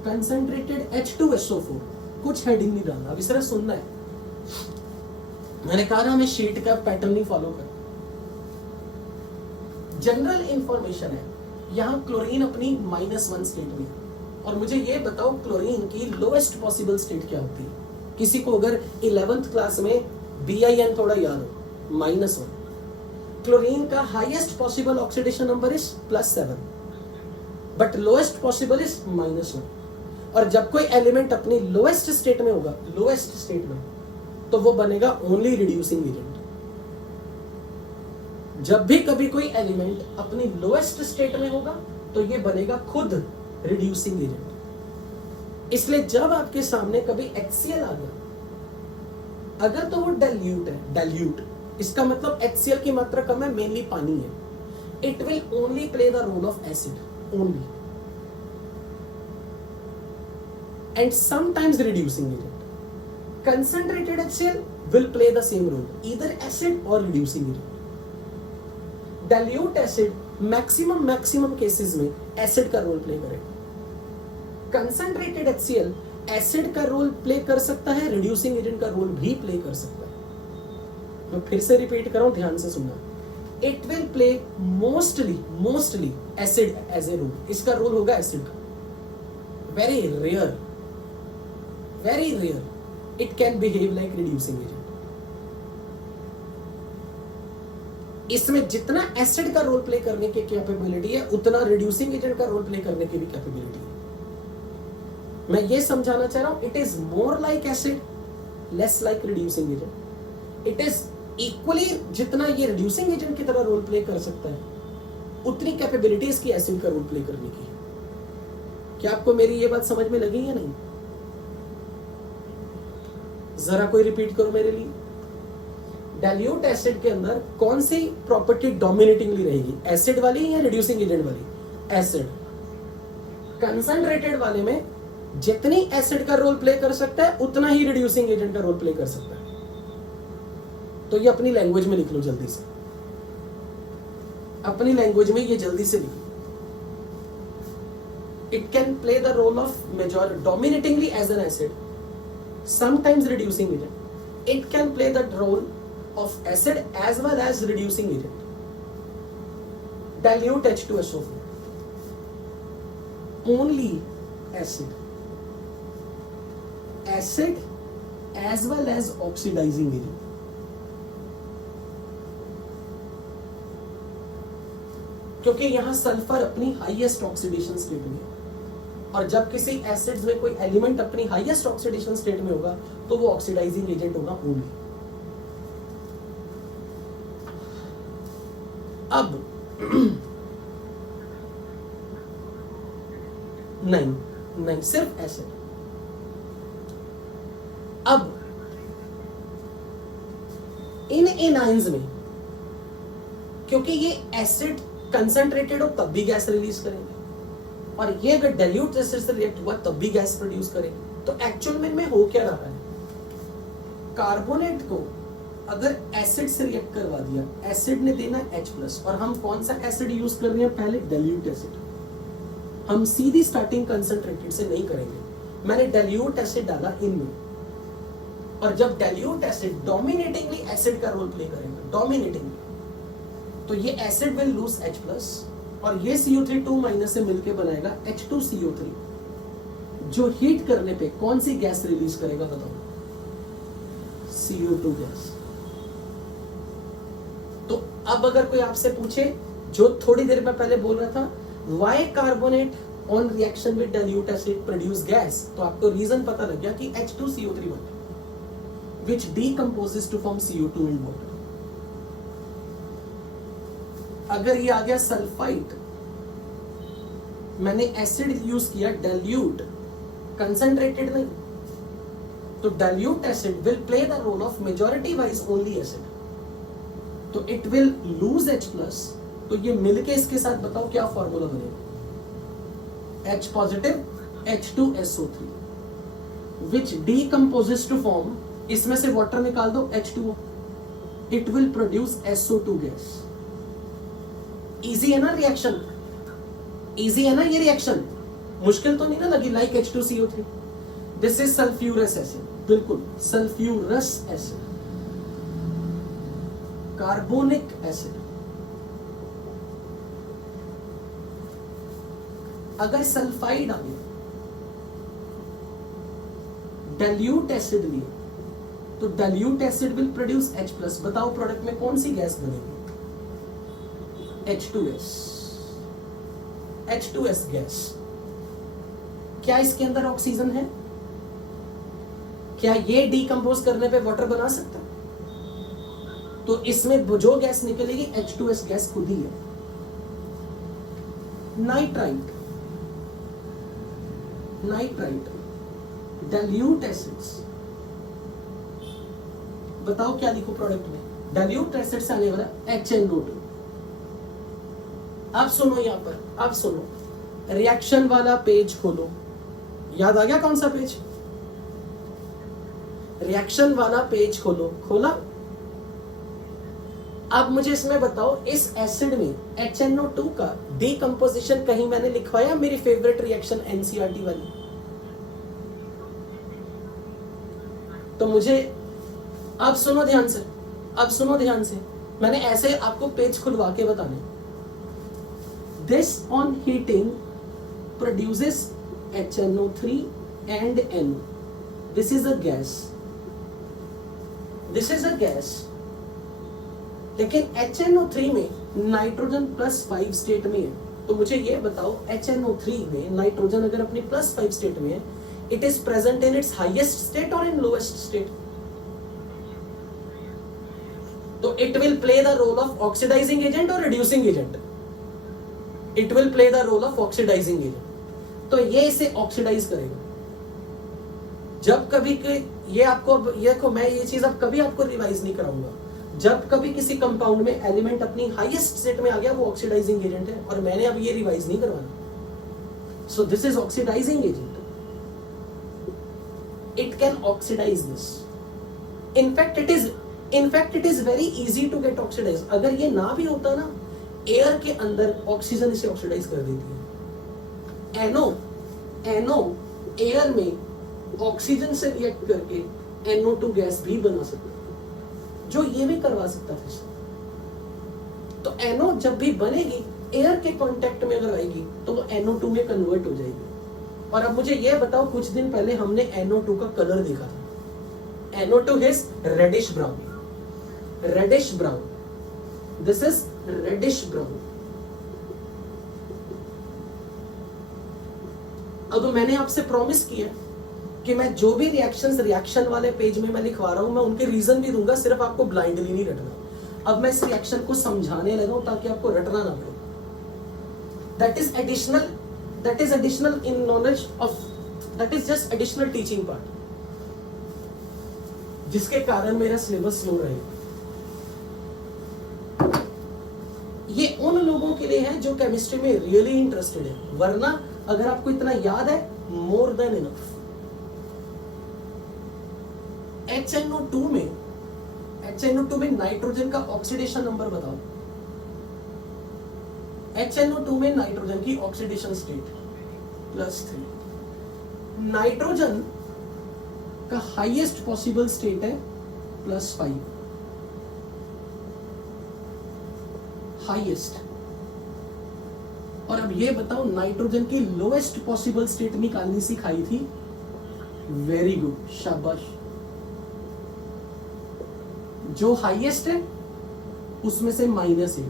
concentrated H2SO4, कुछ हेडिंग नहीं डालना, अभी सिर्फ सुनना है। मैंने कहा ना मैं शीट का पैटर्न नहीं फॉलो कर। जनरल इंफॉर्मेशन है, यहां क्लोरीन अपनी -1 स्टेट में है, और मुझे ये बताओ क्लोरीन की लोएस्ट पॉसिबल स्टेट क्या होती है? किसी को अगर 11th क्लास में BIN थोड़ा याद हो, -1। क्लोरीन का highest possible oxidation number is +7, but lowest possible is -1। और जब कोई एलिमेंट अपनी लोएस्ट स्टेट में होगा, लोएस्ट स्टेट में, तो वो बनेगा ओनली रिड्यूसिंग एजेंट। जब भी कभी कोई एलिमेंट अपनी लोएस्ट स्टेट में होगा तो ये बनेगा खुद रिड्यूसिंग एजेंट। इसलिए जब आपके सामने कभी HCl आ गया, अगर तो वो डाइल्यूट है, डाइल्यूट इसका मतलब HCl की मात्रा कम है, मेनली पानी है, it will only play the role of acid only and sometimes reducing agent. Concentrated HCl will play the same role, either acid or reducing agent. Dilute acid maximum cases में एसिड का रोल प्ले करेगा। कंसंट्रेटेड HCl एसिड का रोल प्ले कर सकता है, रिड्यूसिंग एजेंट का रोल भी प्ले कर सकता है। मैं फिर से रिपीट कर रहा हूं, ध्यान से सुनना। It will play mostly acid as a role, इसका रोल होगा एसिड का। Very rare it can behave like reducing agent. इसमें जितना एसिड का रोल प्ले करने की कैपेबिलिटी है, उतना रिड्यूसिंग एजेंट का रोल प्ले करने की भी कैपेबिलिटी है। मैं ये समझाना चाह रहा हूं, it is more like acid, less like reducing agent. It is equally, जितना ये रिड्यूसिंग एजेंट की तरह रोल प्ले कर सकता है, उतनी कैपेबिलिटी इसकी एसिड का रोल प्ले करने की है। क्या आपको मेरी ये बात समझ में लगी या नहीं? जरा कोई रिपीट करो मेरे लिए। डाइल्यूट एसिड के अंदर कौन सी प्रॉपर्टी डोमिनेटिंगली रहेगी, एसिड वाली या रिड्यूसिंग एजेंट वाली? एसिड। कंसंट्रेटेड वाले में जितनी एसिड का रोल प्ले कर सकता है, उतना ही रिड्यूसिंग एजेंट का रोल प्ले कर सकता है। तो ये अपनी लैंग्वेज में लिख लो जल्दी से, अपनी लैंग्वेज में ये जल्दी से लिखो। It can play the role of major dominatingly as an acid, sometimes reducing agent. It can play the role of acid as well as reducing agent. Dilute H2SO4. Only acid. Acid as well as oxidizing agent. क्योंकि यहां सल्फर अपनी हाईएस्ट ऑक्सीडेशन स्टेट में है, और जब किसी एसिड में कोई एलिमेंट अपनी हाईएस्ट ऑक्सीडेशन स्टेट में होगा तो वो ऑक्सीडाइजिंग एजेंट होगा ओनली। अब नहीं सिर्फ एसिड। अब इन एनाइंस में क्योंकि ये एसिड कंसंट्रेटेड हो तब भी गैस रिलीज करेंगे, और ये अगर डाइल्यूट एसिड से रिएक्ट हुआ तब भी गैस प्रोड्यूस करेंगे। तो एक्चुअल में हो क्या रहा है, कार्बोनेट को अगर एसिड से रिएक्ट करवा दिया, एसिड ने देना H+, और हम कौन सा एसिड यूज कर रहे हैं पहले, डाइल्यूट एसिड। हम सीधी स्टार्टिंग कंसंट्रेटेड से नहीं करेंगे, मैंने डाइल्यूट एसिड डाला इनमें, और जब डाइल्यूट एसिड डोमिनेटिंगली एसिड का रोल प्ले करेगा, डोमिनेटिंगली, तो ये एसिड विल लूज H+, और ये CO3 2- से मिलके बनाएगा H2CO3, जो हीट करने पे कौन सी गैस रिलीज करेगा बताओ, CO2 गैस। तो अब अगर कोई आपसे पूछे, जो थोड़ी देर में पहले बोल रहा था, why carbonate on reaction with dilute acid produce gas, तो आपको रीजन पता लग गया कि H2CO3 बनता है, which decomposes to form CO2 in water। अगर ये आ गया सल्फाइड, मैंने एसिड यूज किया डाइल्यूट, कंसंट्रेटेड नहीं, तो dilute acid will play the role of majority wise only acid, तो इट विल लूज H+, तो ये मिलके इसके साथ बताओ क्या फॉर्मूला बनेगा, H positive H2SO3, which decomposes to form, इसमें से वाटर निकाल दो H2O, it will produce SO2 gas. Easy है ना रिएक्शन, इजी है ना ये रिएक्शन, मुश्किल तो नहीं ना लगी, like H2CO3। This is sulphurous acid, बिल्कुल सल्फ्यूरस एसिड, कार्बोनिक एसिड। अगर सल्फाइड आ गया, डाइल्यूट एसिड लिए, तो dilute acid will produce H+, बताओ प्रोडक्ट में कौन सी गैस बनेगी, H2S गैस। क्या इसके अंदर ऑक्सीजन है, क्या ये डीकंपोज करने पे वाटर बना सकता है, तो इसमें जो गैस निकलेगी H2S गैस खुद ही है। नाइट्राइट, नाइट्राइट डाइल्यूट एसिड्स, बताओ क्या लिखो प्रोडक्ट में, डाइल्यूट एसिड से आने वाला HNO2। अब सुनो, यहां पर अब सुनो, रिएक्शन वाला पेज खोलो, याद आ गया कौन सा पेज, रिएक्शन वाला पेज खोलो, खोला। अब मुझे इसमें बताओ, इस एसिड में HNO2 का डीकंपोजिशन कहीं मैंने लिखवाया, मेरी फेवरेट रिएक्शन NCERT वाली, तो मुझे अब सुनो ध्यान से, अब सुनो ध्यान से, मैंने ऐसे आपको पेज खुलवा के बताने। This on heating produces HNO3 and N. This is a gas. This is a gas. लेकिन HNO3 में नाइट्रोजन +5 स्टेट में है, तो मुझे ये बताओ HNO3 में नाइट्रोजन अगर अपनी +5 स्टेट में है, it is present in its highest state or in lowest state? तो it will play the role of oxidizing agent or reducing agent? It will play the role of oxidizing agent। तो ये इसे ऑक्सीडाइज करेगा। जब कभी ये आपको, ये को मैं ये चीज अब कभी आपको रिवाइज नहीं कराऊंगा, जब कभी किसी कंपाउंड में एलिमेंट अपनी हाईएस्ट स्टेट में आ गया, वो ऑक्सीडाइजिंग एजेंट है, और मैंने अब ये रिवाइज नहीं करवाना। So this is oxidising agent, it can oxidise this. In fact it is very easy to get oxidise. अगर ये ना भी होता ना, एयर के अंदर ऑक्सीजन इसे ऑक्सीडाइज कर देती है। NO एयर में ऑक्सीजन से रिएक्ट करके NO2 गैस भी बना सकता है, जो ये भी करवा सकता है। तो NO जब भी बनेगी, एयर के कांटेक्ट में अगर आएगी, तो वो NO2 में कन्वर्ट हो जाएगी। और अब मुझे ये बताओ, कुछ दिन पहले हमने NO2 का कलर देखा था, NO2 is reddish brown, reddish brown, this is reddish brown. अब मैंने आपसे प्रॉमिस किया कि मैं जो भी रिएक्शन वाले पेज में मैं लिखवा रहा हूं, मैं उनके रीजन भी दूंगा, सिर्फ आपको ब्लाइंडली नहीं रटना। अब मैं इस रिएक्शन को समझाने लगा हूं ताकि आपको रटना ना पड़े। That is additional in knowledge of, that is just additional teaching part, जिसके कारण मेरा सिलेबस स्लो रहेगा। वाले हैं जो केमिस्ट्री में रियली इंटरेस्टेड है, वरना अगर आपको इतना याद है मोर देन इनफ। HNO2 में नाइट्रोजन का ऑक्सीडेशन नंबर बताओ। HNO2 में नाइट्रोजन की ऑक्सीडेशन स्टेट +3। नाइट्रोजन का हाईएस्ट पॉसिबल स्टेट है +5, हाईएस्ट। और अब ये बताओ नाइट्रोजन की लोएस्ट पॉसिबल स्टेट निकालनी सिखाई थी। वेरी गुड, शाबाश। जो हाईएस्ट है उसमें से -8।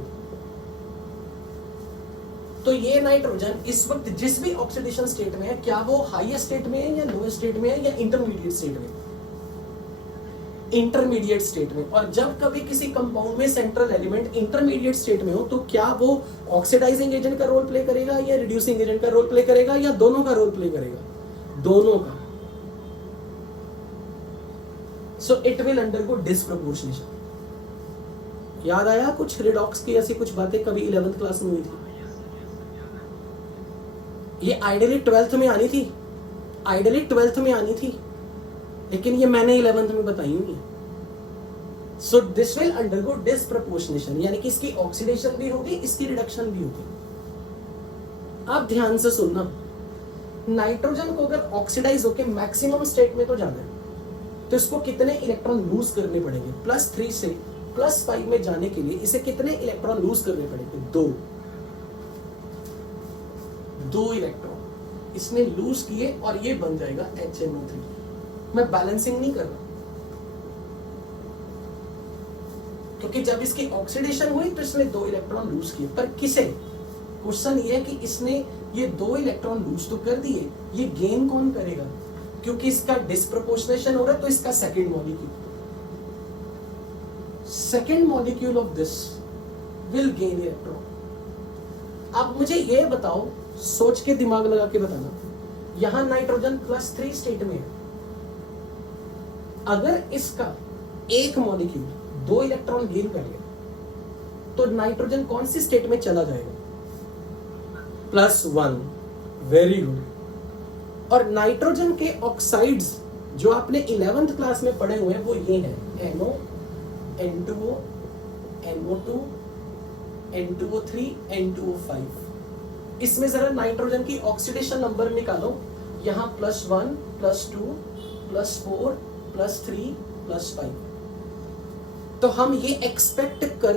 तो ये नाइट्रोजन इस वक्त जिस भी ऑक्सीडेशन स्टेट में है, क्या वो हाईएस्ट स्टेट में है या लोएस्ट स्टेट में है या इंटरमीडिएट स्टेट में? इंटरमीडिएट स्टेट में। और जब कभी किसी कंपाउंड में सेंट्रल एलिमेंट इंटरमीडिएट स्टेट में हो तो क्या वो ऑक्सीडाइजिंग एजेंट का रोल प्ले करेगा या रिड्यूसिंग एजेंट का रोल प्ले करेगा या दोनों का रोल प्ले करेगा? दोनों का। So it will undergo disproportionation. याद आया कुछ रिडॉक्स की ऐसी कुछ बातें कभी 11th क्लास में हुई थी? ये आइडियली 12th में आनी थी, लेकिन ये मैंने 11th में बताई हुई। So this will undergo disproportionation, यानी कि इसकी ऑक्सीडेशन भी होगी, इसकी रिडक्शन भी होगी। आप ध्यान से सुनना, नाइट्रोजन को अगर ऑक्सीडाइज होकर मैक्सिमम स्टेट में तो जाना है तो इसको कितने इलेक्ट्रॉन लूज करने पड़ेंगे? +3 से +5 में जाने के लिए इसे कितने इलेक्ट्रॉन लूज करने पड़ेंगे? 2 इलेक्ट्रॉन इसने लूज किए और ये बन जाएगा HNO3। मैं बैलेंसिंग नहीं कर रहा, क्योंकि जब इसकी ऑक्सीडेशन हुई तो इसने 2 इलेक्ट्रॉन लूज किए। पर किसे? क्वेश्चन ये है कि इसने ये 2 इलेक्ट्रॉन लूज तो कर दिए, ये गेन कौन करेगा? क्योंकि इसका डिस्प्रोपोर्शनेशन हो रहा है तो इसका second molecule of this will gain electron. अब मुझे ये बताओ, सोच के दिमाग लगा के बताना, यहां नाइट्रोजन +3 स्टेट में है। अगर इसका एक मॉलिक्यूल 2 इलेक्ट्रॉन गेन कर ले तो नाइट्रोजन कौन सी स्टेट में चला जाएगा? +1। Very good. और नाइट्रोजन के ऑक्साइड्स जो आपने 11th क्लास में पढ़े हुए हैं वो ये हैं, NO, N2O, NO2, N2O3, N2O5। इसमें जरा नाइट्रोजन की ऑक्सीडेशन नंबर निकालो। यहां +1, +2, +4, +3, +5। तो हम ये एक्सपेक्ट कर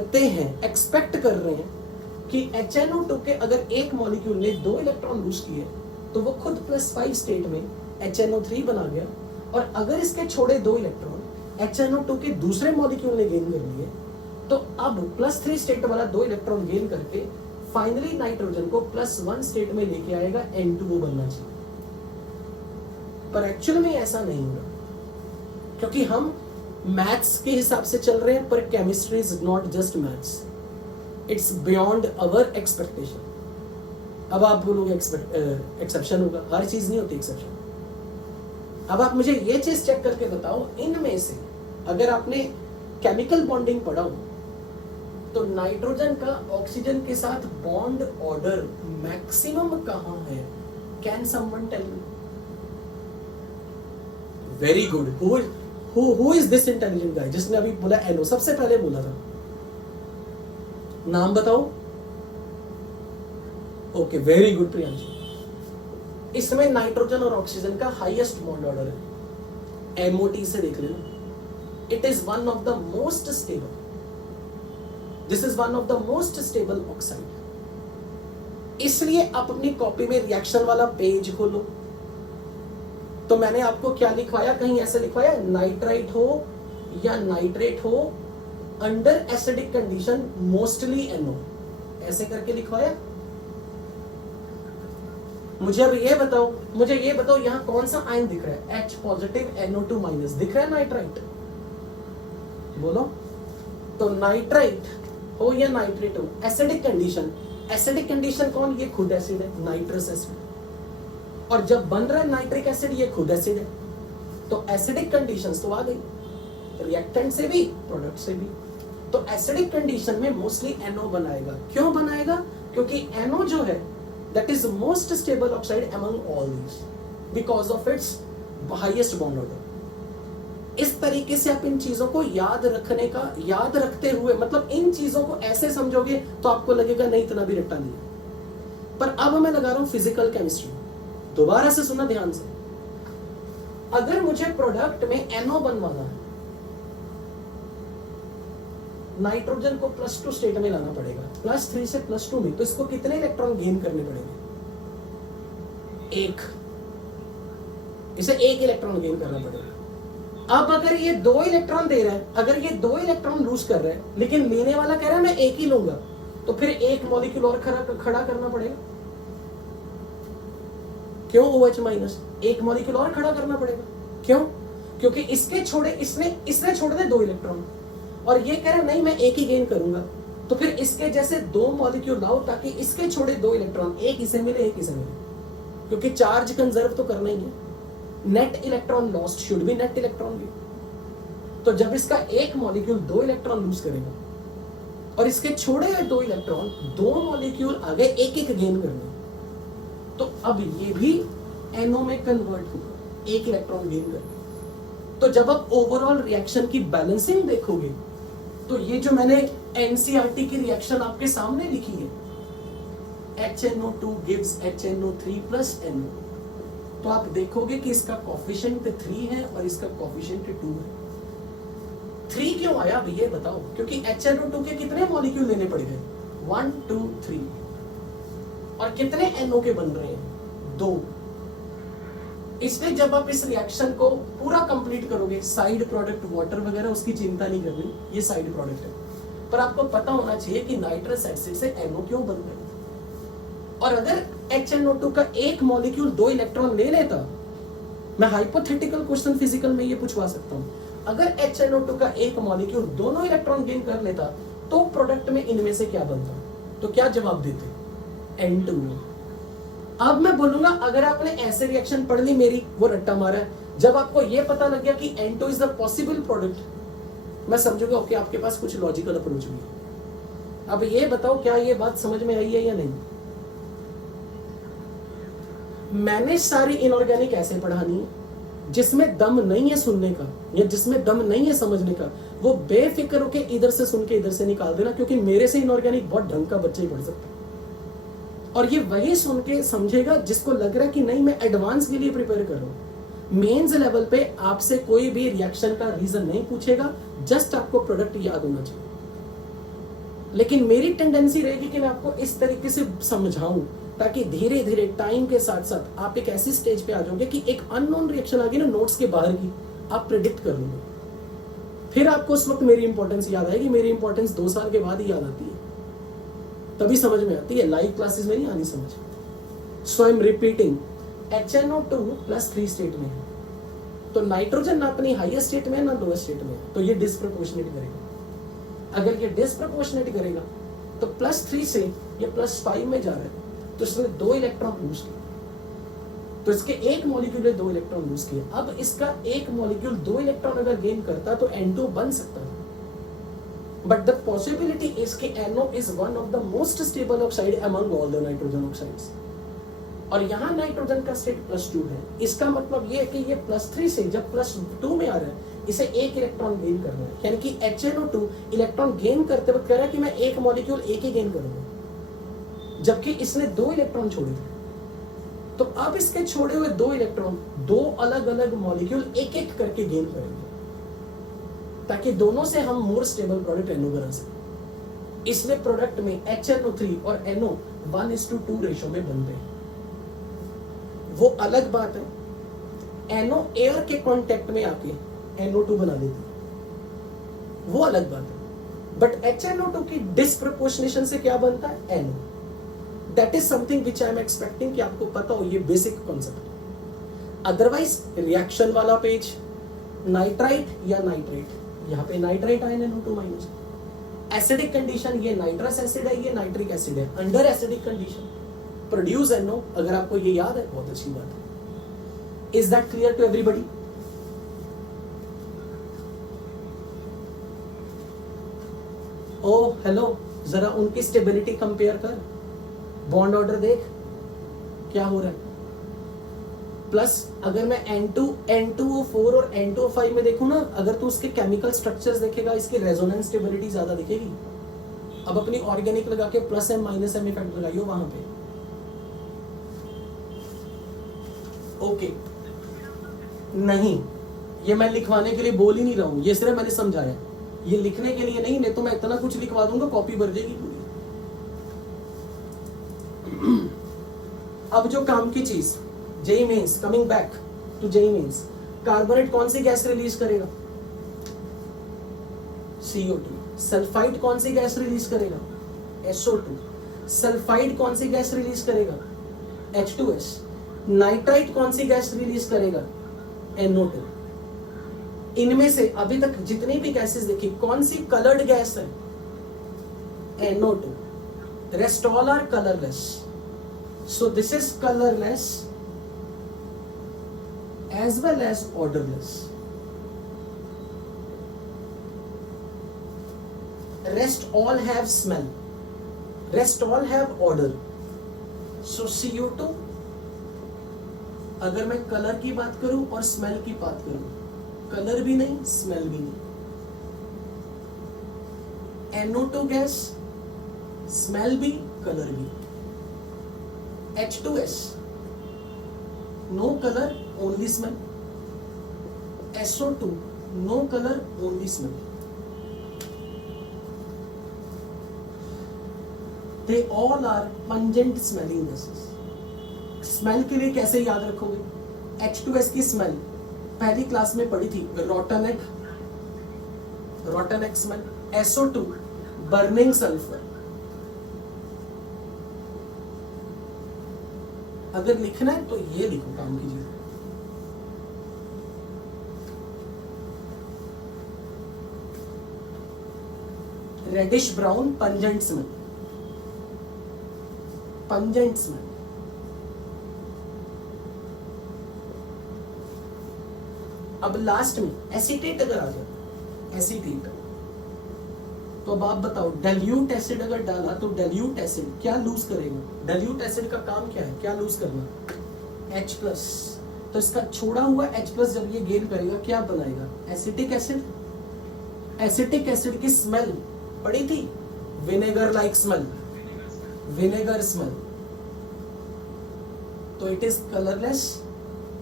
रहे हैं कि HNO2 के अगर एक मॉलिक्यूल ने 2 इलेक्ट्रॉन लूज किए तो वो खुद +5 स्टेट में HNO3 बना गया, और अगर इसके छोड़े 2 इलेक्ट्रॉन HNO2 के दूसरे मॉलिक्यूल ने गेन कर लिए तो अब +3 स्टेट वाला 2 इलेक्ट्रॉन गेन करके फाइनली नाइट्रोजन को +1 स्टेट में लेके आएगा, N2O बनना चाहिए। पर एक्चुअल में ऐसा नहीं होगा, क्योंकि हम मैथ्स के हिसाब से चल रहे हैं, पर chemistry is not just maths, it's beyond our expectation. अब आप बोलोगे एक्सेप्शन होगा, हर चीज नहीं होती एक्सेप्शन। अब आप मुझे ये चीज चेक करके बताओ, इनमें से अगर आपने केमिकल बॉन्डिंग पढ़ा हो तो नाइट्रोजन का ऑक्सीजन के साथ बॉन्ड ऑर्डर मैक्सिमम कहां है? Can someone tell me? Very good. Who is this intelligent guy जिसने अभी बोला NO? सबसे पहले बोला था, नाम बताओ। Okay, very good Priyanshu. इसमें नाइट्रोजन और ऑक्सीजन का हाईएस्ट बॉन्ड ऑर्डर है। MOT से देख लेना, it is one of the most stable, this is one of the most stable oxide. इसलिए अपनी कॉपी में रिएक्शन वाला पेज खोलो तो मैंने आपको क्या लिखवाया, कहीं ऐसे लिखवाया नाइट्राइट हो या नाइट्रेट हो under acidic condition mostly NO, ऐसे करके लिखवाया। मुझे अब ये बताओ यहां कौन सा आयन दिख रहा है? H पॉजिटिव NO2- दिख रहा है नाइट्राइट? बोलो। तो नाइट्राइट हो या नाइट्रेट हो, एसिडिक कंडीशन कौन? ये खुद एसिड है, नाइट्रस एसिड। और जब बन रहा है नाइट्रिक एसिड, ये खुद एसिड है, तो एसिडिक कंडीशंस तो आ गई, रिएक्टेंट से भी प्रोडक्ट से भी। तो एसिडिक कंडीशन में मोस्टली NO बनाएगा। क्यों बनाएगा? क्योंकि NO जो है that is most stable oxide among all these because of its highest bond order. इस तरीके से आप इन चीजों को याद रखते हुए, मतलब इन चीजों को ऐसे समझोगे तो आपको लगेगा नहीं इतना भी रट्टा नहीं है। पर अब मैं लगा रहा हूं फिजिकल केमिस्ट्री, दोबारा से सुनना ध्यान से। अगर मुझे प्रोडक्ट में NO बनवाना है, नाइट्रोजन को +2 स्टेट में लाना पड़ेगा, +3 से +2 में, तो इसको कितने इलेक्ट्रॉन गेन करने पड़ेंगे? एक। इसे 1 इलेक्ट्रॉन गेन करना पड़ेगा। अब अगर ये 2 इलेक्ट्रॉन दे रहा है, अगर ये 2 इलेक्ट्रॉन लूज कर रहा है, लेकिन लेने वाला कह रहा है मैं 1 ही लूंगा, तो फिर 1 मॉलिक्यूल और खड़ा करना पड़ेगा। क्यों OH-, 1 मॉलिक्यूल और खड़ा करना पड़ेगा। क्यों? क्योंकि इसने छोड़ दे 2 इलेक्ट्रॉन, और ये कह रहा है नहीं मैं 1 ही गेन करूंगा, तो फिर इसके जैसे 2 मॉलिक्यूल लाओ ताकि इसके छोड़े 2 इलेक्ट्रॉन, 1 इसे मिले 1 इसे मिले, क्योंकि चार्ज कंजर्व तो करना ही है। Net electron lost should be net electron भी। तो जब इसका 1 मॉलिक्यूल 2 इलेक्ट्रॉन लूज करेगा और इसके छोड़े हुए 2 इलेक्ट्रॉन 2 मॉलिक्यूल आगे 1-1 गेन करने, तो अब ये भी NO में कन्वर्ट होगा 1 इलेक्ट्रॉन गेन करके। तो जब आप ओवरऑल रिएक्शन की बैलेंसिंग देखोगे, तो ये जो मैंने NCERT की रिएक्शन आपके सामने लिखी है, HNO2 gives HNO3 plus NO, तो आप देखोगे कि इसका कोफिशिएंट 3 है और इसका कोफिशिएंट 2 है। 3 क्यों आया अब ये बताओ? क्योंकि HNO2 के कितने मॉलिक्यूल लेने पड़ गए? 1 2 3। और कितने NO के बन रहे हैं? 2। इसलिए जब आप इस रिएक्शन को पूरा कंप्लीट करोगे, साइड प्रोडक्ट वाटर वगैरह उसकी चिंता नहीं करनी, ये साइड प्रोडक्ट है, पर आपको पता होना चाहिए कि नाइट्रस एसिड से NO क्यों बन रहे हैं। और अगर HNO2 का 1 मॉलिक्यूल 2 इलेक्ट्रॉन ले लेता, मैं हाइपोथेटिकल क्वेश्चन फिजिकल में ये पूछवा सकता हूं, अगर HNO2 का 1 मॉलिक्यूल दोनों इलेक्ट्रॉन गेन कर लेता, तो प्रोडक्ट में इनमें से क्या बनता? तो क्या जवाब देते? N2। अब मैं बोलूंगा अगर आपने ऐसे रिएक्शन पढ़ ली मेरी, वो रट्टा मारा है, जब आपको ये पता लग गया कि N2 is the possible product, मैं समझूंगा ओके आपके पास कुछ लॉजिकल अप्रोच भी है। अब ये बताओ क्या ये बात समझ में आई है या नहीं? मैंने सारी इनऑर्गेनिक ऐसे पढ़ानी है जिसमें दम नहीं है सुनने का या जिसमें दम नहीं है समझने का, वो बेफिक्र होके इधर से सुन के इधर से निकाल देना, क्योंकि मेरे से इनऑर्गेनिक बहुत ढंग का बच्चा ही पढ़ सकता है। और ये वही सुन के समझेगा जिसको लग रहा है कि नहीं मैं एडवांस के लिए प्रिपेयर कर रहा हूं। मेंस लेवल पे आपसे कोई भी रिएक्शन का रीजन नहीं पूछेगा, जस्ट आपको प्रोडक्ट याद होना चाहिए। लेकिन मेरी टेंडेंसी रहेगी कि मैं आपको इस तरीके से समझाऊं ताकि धीरे धीरे टाइम के साथ साथ आप एक ऐसी स्टेज पे आ जाओगे कि एक अननोन रिएक्शन आ गई ना नोट्स के बाहर की, आप प्रेडिक्ट कर लोगे। फिर आपको उस वक्त मेरी इंपॉर्टेंस याद आएगी। मेरी इंपॉर्टेंस 2 साल के बाद ही याद आती है, तभी समझ में आती है, लाइव क्लासेस में नहीं आनी समझ। So I am repeating, HNO2 +3 state में है, तो नाइट्रोजन ना अपनी हाईएस्ट स्टेट में ना लोएस्ट स्टेट में, तो ये डिस्प्रोपोर्शनेट करेगा। अगर ये डिस्प्रोपोर्शनेट करेगा तो +3 से ये +5 में जा रहा है, तो इसने 2 इलेक्ट्रॉन लूज किए, तो इसके 1 मॉलिक्यूल ने 2 इलेक्ट्रॉन लूज किए। अब इसका 1 मॉलिक्यूल 2 इलेक्ट्रॉन अगर गेन करता तो N2 बन सकता है, बट द पॉसिबिलिटी इज कि NO is one of the most stable oxide among all the nitrogen oxides. और यहाँ नाइट्रोजन का स्टेट +2 है, इसका मतलब ये है कि ये +3 से जब +2 में आ रहा है, इसे 1 इलेक्ट्रॉन गेन करना है, यानी कि HNO2 इलेक्ट्रॉन गेन करते वक्त कह रहा है कि मैं 1 मॉलिक्यूल 1 ही गेन करूंगा, जबकि इसने 2 इलेक्ट्रॉन छोड़े थे। तो अब इसके छोड़े हुए 2 इलेक्ट्रॉन 2 अलग अलग मॉलिक्यूल 1-1 करके गेन करेंगे, ताकि दोनों से हम मोर स्टेबल प्रोडक्ट NO बना सकें। इसलिए प्रोडक्ट में HNO3 और NO 1:2 रेशो में बनते हैं। वो अलग बात है, NO एयर के कांटेक्ट में आके NO2 बना देती है, वो अलग बात है। बट HNO2 की डिस्प्रपोर्शनेशन से क्या बनता है? NO। That is something which I am expecting कि आपको पता हो, ये बेसिक कॉन्सेप्ट। अदरवाइज रिएक्शन वाला पेज, नाइट्राइट या नाइट्रेट, यहाँ पे nitrite ion NO2-। Acidic condition, ये नाइट्रस एसिड है, ये नाइट्रिक एसिड है। Under acidic condition produce NO, अगर आपको ये याद है बहुत अच्छी बात है। Is that clear to everybody? Oh hello, जरा उनकी स्टेबिलिटी कंपेयर कर। बॉन्ड ऑर्डर देख क्या हो रहा है। प्लस अगर मैं N2O4 और N2O5 में देखूं ना, अगर तू उसके केमिकल स्ट्रक्चर्स देखेगा, इसकी रेजोनेंस स्टेबिलिटी ज्यादा दिखेगी। अब अपनी ऑर्गेनिक लगा के plus M minus M effect लगाइयो वहां पे। ओके नहीं, ये मैं लिखवाने के लिए बोल ही नहीं रहा हूं, ये सिर्फ मैंने समझाया, ये लिखने के लिए नहीं तो मैं इतना कुछ लिखवा दूंगा कॉपी भर जाएगी पूरी। अब जो काम की चीज, JEE Mains, coming back to JEE Mains, carbonate कौन सी गैस रिलीज करेगा? CO2। सल्फाइड कौन सी गैस रिलीज करेगा? SO2। सल्फाइड कौन सी गैस रिलीज करेगा? H2S। नाइट्राइट कौन सी गैस रिलीज करेगा? NO2। इनमें से अभी तक जितनी भी गैसेस देखी, कौन सी कलर्ड गैस है? NO2। Rest all are colourless. So this is colorless as well as odorless. Rest all have smell. Rest all have odor. So CO2, अगर मैं कलर की बात करूं और स्मेल की बात करूं, कलर भी नहीं स्मेल भी नहीं। NO2 गैस, स्मेल भी कलर भी। H2S, no color only smell. SO2, no color only smell. They all are pungent smelling gases. Smell के लिए कैसे याद रखोगे? H2S की स्मेल पहली क्लास में पढ़ी थी, rotten egg smell. SO2 burning sulphur. अगर लिखना है तो ये लिखो, काम कीजिए। Reddish brown pungent smell, pungent smell. अब लास्ट में एसीटेट अगर आ जाए, एसीटेट, तो अब आप बताओ, डाइल्यूट एसिड अगर डाला तो डाइल्यूट एसिड क्या लूज करेगा? डाइल्यूट एसिड का काम क्या है? क्या लूज करना? H+। तो इसका छोड़ा हुआ H+ जब ये गेन करेगा क्या बनाएगा? Acetic acid. एसिटिक एसिड की स्मेल पड़ी थी, vinegar like smell, vinegar smell. तो it is colourless.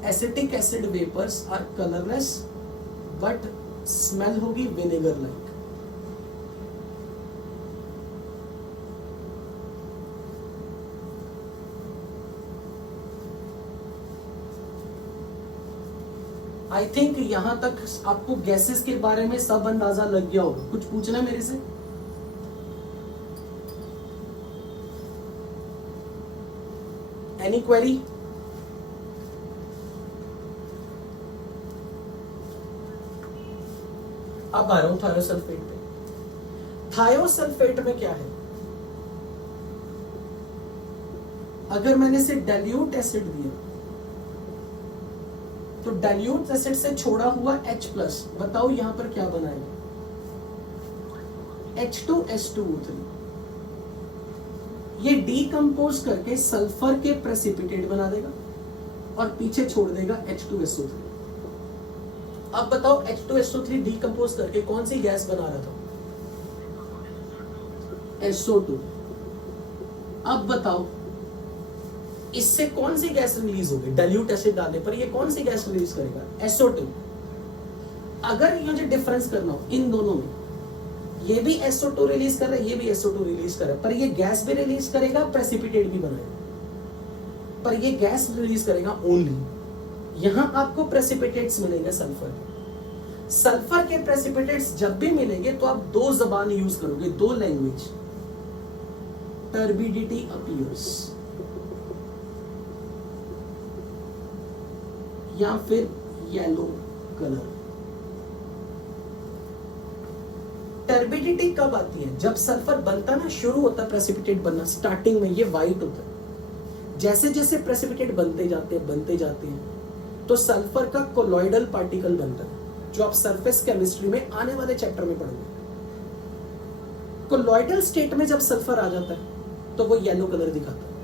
Acetic acid vapours are colourless but smell होगी विनेगर लाइक। आई थिंक यहां तक आपको गैसेस के बारे में सब अंदाजा लग गया होगा। कुछ पूछना है मेरे से? Any query? अब आ रहा हूं थायोसल्फेट पे। थायोसल्फेट में क्या है? अगर मैंने इसे डाइल्यूट एसिड दिया तो डाइल्यूट एसिड से छोड़ा हुआ H+, बताओ यहां पर क्या बनाएगा? H2S2O3। ये डीकंपोज करके सल्फर के प्रेसिपिटेट बना देगा और पीछे छोड़ देगा H2SO3। अब बताओ H2SO3 डीकंपोज करके कौन सी गैस बना रहा था? SO2। अब बताओ इससे कौन सी गैस रिलीज होगी? डाइल्यूट एसिड डालने पर ये कौन सी गैस रिलीज करेगा? SO2। अगर मुझे डिफरेंस करना हो इन दोनों में, ये भी SO2 रिलीज कर रहा है, ये भी SO2 रिलीज कर रहा है, पर ये गैस भी रिलीज करेगा, प्रेसिपिटेट भी बनाएगा, पर ये गैस रिलीज करेगा ओनली। यहां आपको प्रेसिपिटेट्स मिलेंगे सल्फर के। सल्फर के प्रेसिपिटेट्स जब भी मिलेंगे तो आप दो जबान यूज करोगे, दो लैंग्वेज। टर्बिडिटी अपीयर्स या फिर येलो कलर। टर्बिडिटी कब आती है? जब सल्फर बनता ना, शुरू होता है प्रेसिपिटेट बनना, स्टार्टिंग में ये वाइट होता है। जैसे जैसे प्रेसिपिटेट बनते जाते हैं तो सल्फर का कोलॉइडल पार्टिकल बनता है, जो आप सरफेस केमिस्ट्री में आने वाले चैप्टर में पढ़ोगे। कोलॉइडल स्टेट में जब सल्फर आ जाता है तो वो येलो कलर दिखाता है।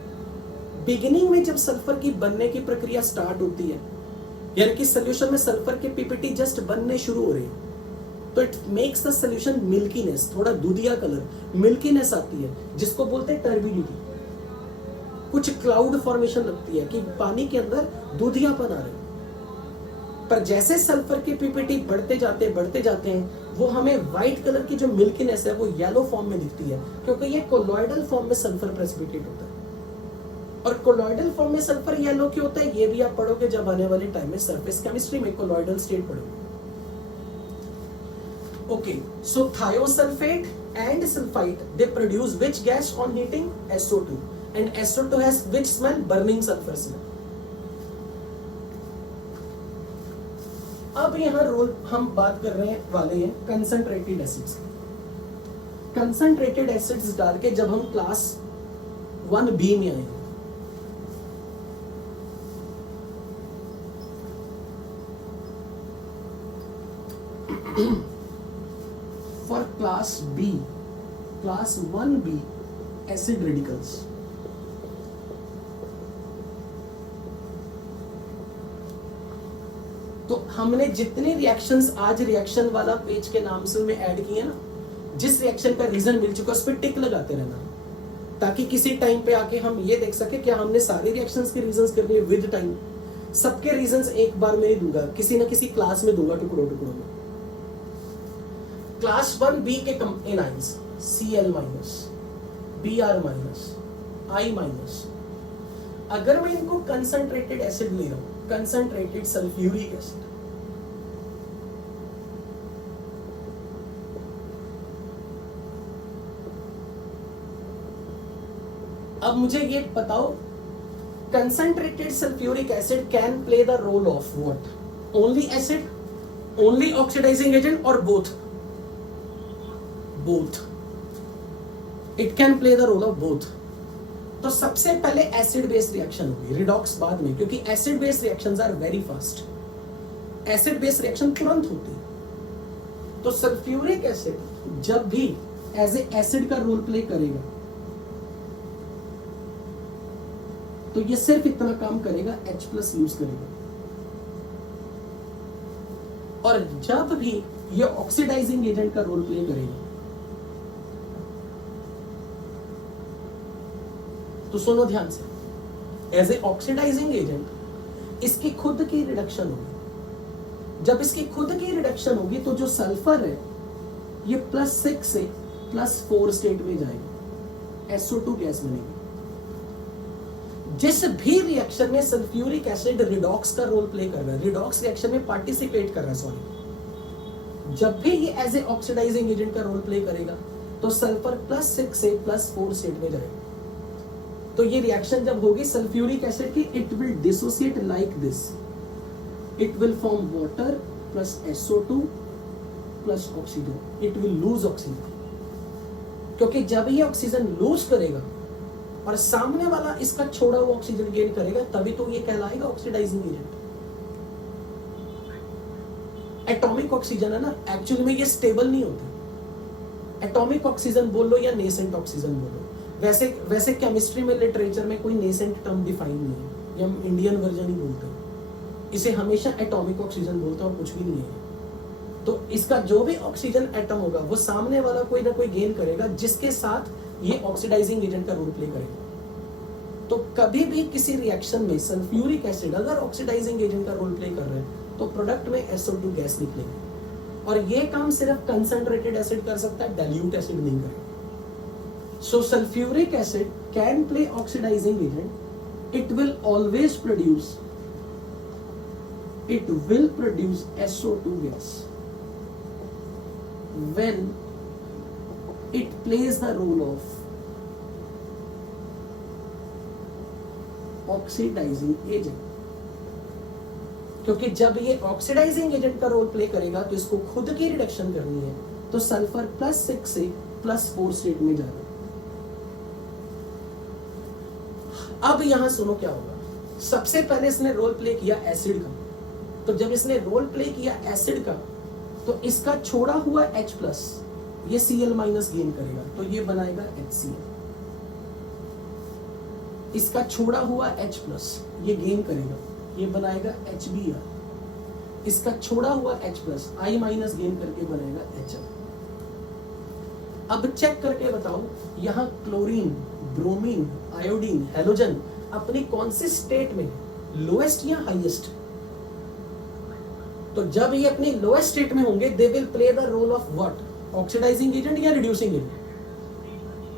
बिगिनिंग में जब सल्फर की बनने की प्रक्रिया स्टार्ट होती है, यानी कि सोल्यूशन में सल्फर के पीपीटी जस्ट बनने शुरू हो रहे हैं, तो it makes the solution milkiness, थोड़ा दूधिया कलर, मिल्कीनेस आती है, जिसको बोलते हैं टर्बिडिटी। कुछ क्लाउड फॉर्मेशन लगती है कि पानी के अंदर दूधियापन आ रहा है। पर जैसे सल्फर के पीपीटी बढ़ते जाते हैं, वो हमें व्हाइट कलर की जो मिल्कीनेस है वो येलो फॉर्म में दिखती है, क्योंकि ये कोलॉइडल फॉर्म में सल्फर प्रेसिपिटेट होता है। और कोलॉइडल फॉर्म में सल्फर येलो क्यों होता है, ये भी आप पढ़ोगे जब आने वाले टाइम में सरफेस केमिस्ट्री में कोलॉइडल स्टेट पढ़ोगे। Okay, so thiosulphate and sulphite they produce which gas on heating? SO2, and SO2 has which smell? Burning sulphur smell. अब यहां रोल हम बात कर रहे वाले हैं कंसंट्रेटेड एसिड्स। कंसंट्रेटेड एसिड्स डाल के जब हम क्लास 1B में आए, for class B, class 1B acid radicals, तो हमने जितने रिएक्शंस आज रिएक्शन वाला पेज के नाम से में ऐड किए ना, जिस रिएक्शन का रीजन मिल चुका उस पर टिक लगाते रहना, ताकि किसी टाइम पे आके हम ये देख सके क्या हमने सारे रिएक्शंस के रीजंस कर लिए विद टाइम। सबके रीजंस एक बार में ही दूंगा, किसी ना किसी क्लास में दूंगा, टुकड़ों टुकड़ों में। क्लास 1B के एनाइंस Cl-, Br-, I-, अगर मैं इनको कंसंट्रेटेड एसिड ले रहा हूं, कंसंट्रेटेड सल्फ्यूरिक एसिड, अब मुझे ये बताओ, concentrated sulphuric acid can play the role of what? Only acid, only oxidising agent, और both? Both. It can play the role of both. तो सबसे पहले एसिड बेस रिएक्शन होगी, रिडॉक्स बाद में, क्योंकि acid base reactions are very fast. Acid base reaction तुरंत होती है। तो सल्फ्यूरिक एसिड जब भी एज ए एसिड का रोल प्ले करेगा, तो ये सिर्फ इतना काम करेगा, H+ यूज करेगा। और जब भी ये ऑक्सीडाइजिंग एजेंट का रोल प्ले करेगा, तो सुनो ध्यान से, एज ए ऑक्सीडाइजिंग एजेंट इसकी खुद की रिडक्शन होगी। जब इसकी खुद की रिडक्शन होगी तो जो सल्फर है ये +6 से +4 स्टेट में जाएगा, SO2 गैस बनेगी। जिस भी रिएक्शन में सल्फ्यूरिक एसिड रिडॉक्स का रोल प्ले कर रहा है, रिडॉक्स रिएक्शन में पार्टिसिपेट कर रहा है, सॉरी, जब भी ये एज ए ऑक्सीडाइजिंग एजेंट का रोल प्ले करेगा तो सल्फर +6 से +4 स्टेट में जाएगा। तो ये रिएक्शन जब होगी सल्फ्यूरिक एसिड की, it will dissociate like this, it will form water plus SO2 plus oxygen, it will loose oxygen. क्योंकि जब ये ऑक्सीजन लूज करेगा और सामने वाला इसका छोड़ा हुआ ऑक्सीजन गेन करेगा, तभी तो ये कहलाएगा ऑक्सीडाइजिंग एजेंट। एटॉमिक ऑक्सीजन है ना, एक्चुअली में ये स्टेबल नहीं होता। एटॉमिक ऑक्सीजन बोल लो या नेसेंट ऑक्सीजन बोलो, वैसे केमिस्ट्री में लिटरेचर में कोई नेसेंट टर्म डिफाइन नहीं है, ये हम इंडियन वर्जन ही बोलते हैं। इसे हमेशा एटॉमिक ऑक्सीजन बोलते हैं और कुछ भी नहीं है। तो इसका जो भी ऑक्सीजन एटम होगा वो सामने वाला कोई ना कोई गेन करेगा, जिसके साथ ये ऑक्सीडाइजिंग एजेंट का रोल प्ले करेगा। तो कभी भी किसी रिएक्शन में सल्फ्यूरिक एसिड अगर ऑक्सीडाइजिंग एजेंट का रोल प्ले कर रहे हैं तो प्रोडक्ट में SO2 गैस निकलेगी। और ये काम सिर्फ कंसंट्रेटेड एसिड कर सकता है, डाइल्यूट एसिड नहीं करेगा। So sulfuric acid can play oxidizing agent. It will always produce SO2 gas when it plays the role of oxidizing agent. क्योंकि जब ये ऑक्सीडाइजिंग एजेंट का रोल प्ले करेगा तो इसको खुद की रिडक्शन करनी है, तो सल्फर +6 से +4 स्टेट में जाएगा। अब यहां सुनो क्या होगा। सबसे पहले इसने रोल प्ले किया एसिड का, तो जब इसने रोल प्ले किया एसिड का तो इसका छोड़ा हुआ H+ ये Cl- गेन करेगा, तो ये बनाएगा HCl। इसका छोड़ा हुआ H प्लस ये गेन करेगा, ये बनाएगा HBr। इसका छोड़ा हुआ H plus I minus gain करके बनाएगा HF। अब चेक करके बताओ यहाँ क्लोरीन, ब्रोमीन, आयोडीन, हेलोजन अपनी कौन से स्टेट में, लोएस्ट या हाईएस्ट? तो जब ये अपनी लोएस्ट स्टेट में होंगे they will play the role of what, oxidising agent या रिड्यूसिंग एजेंट?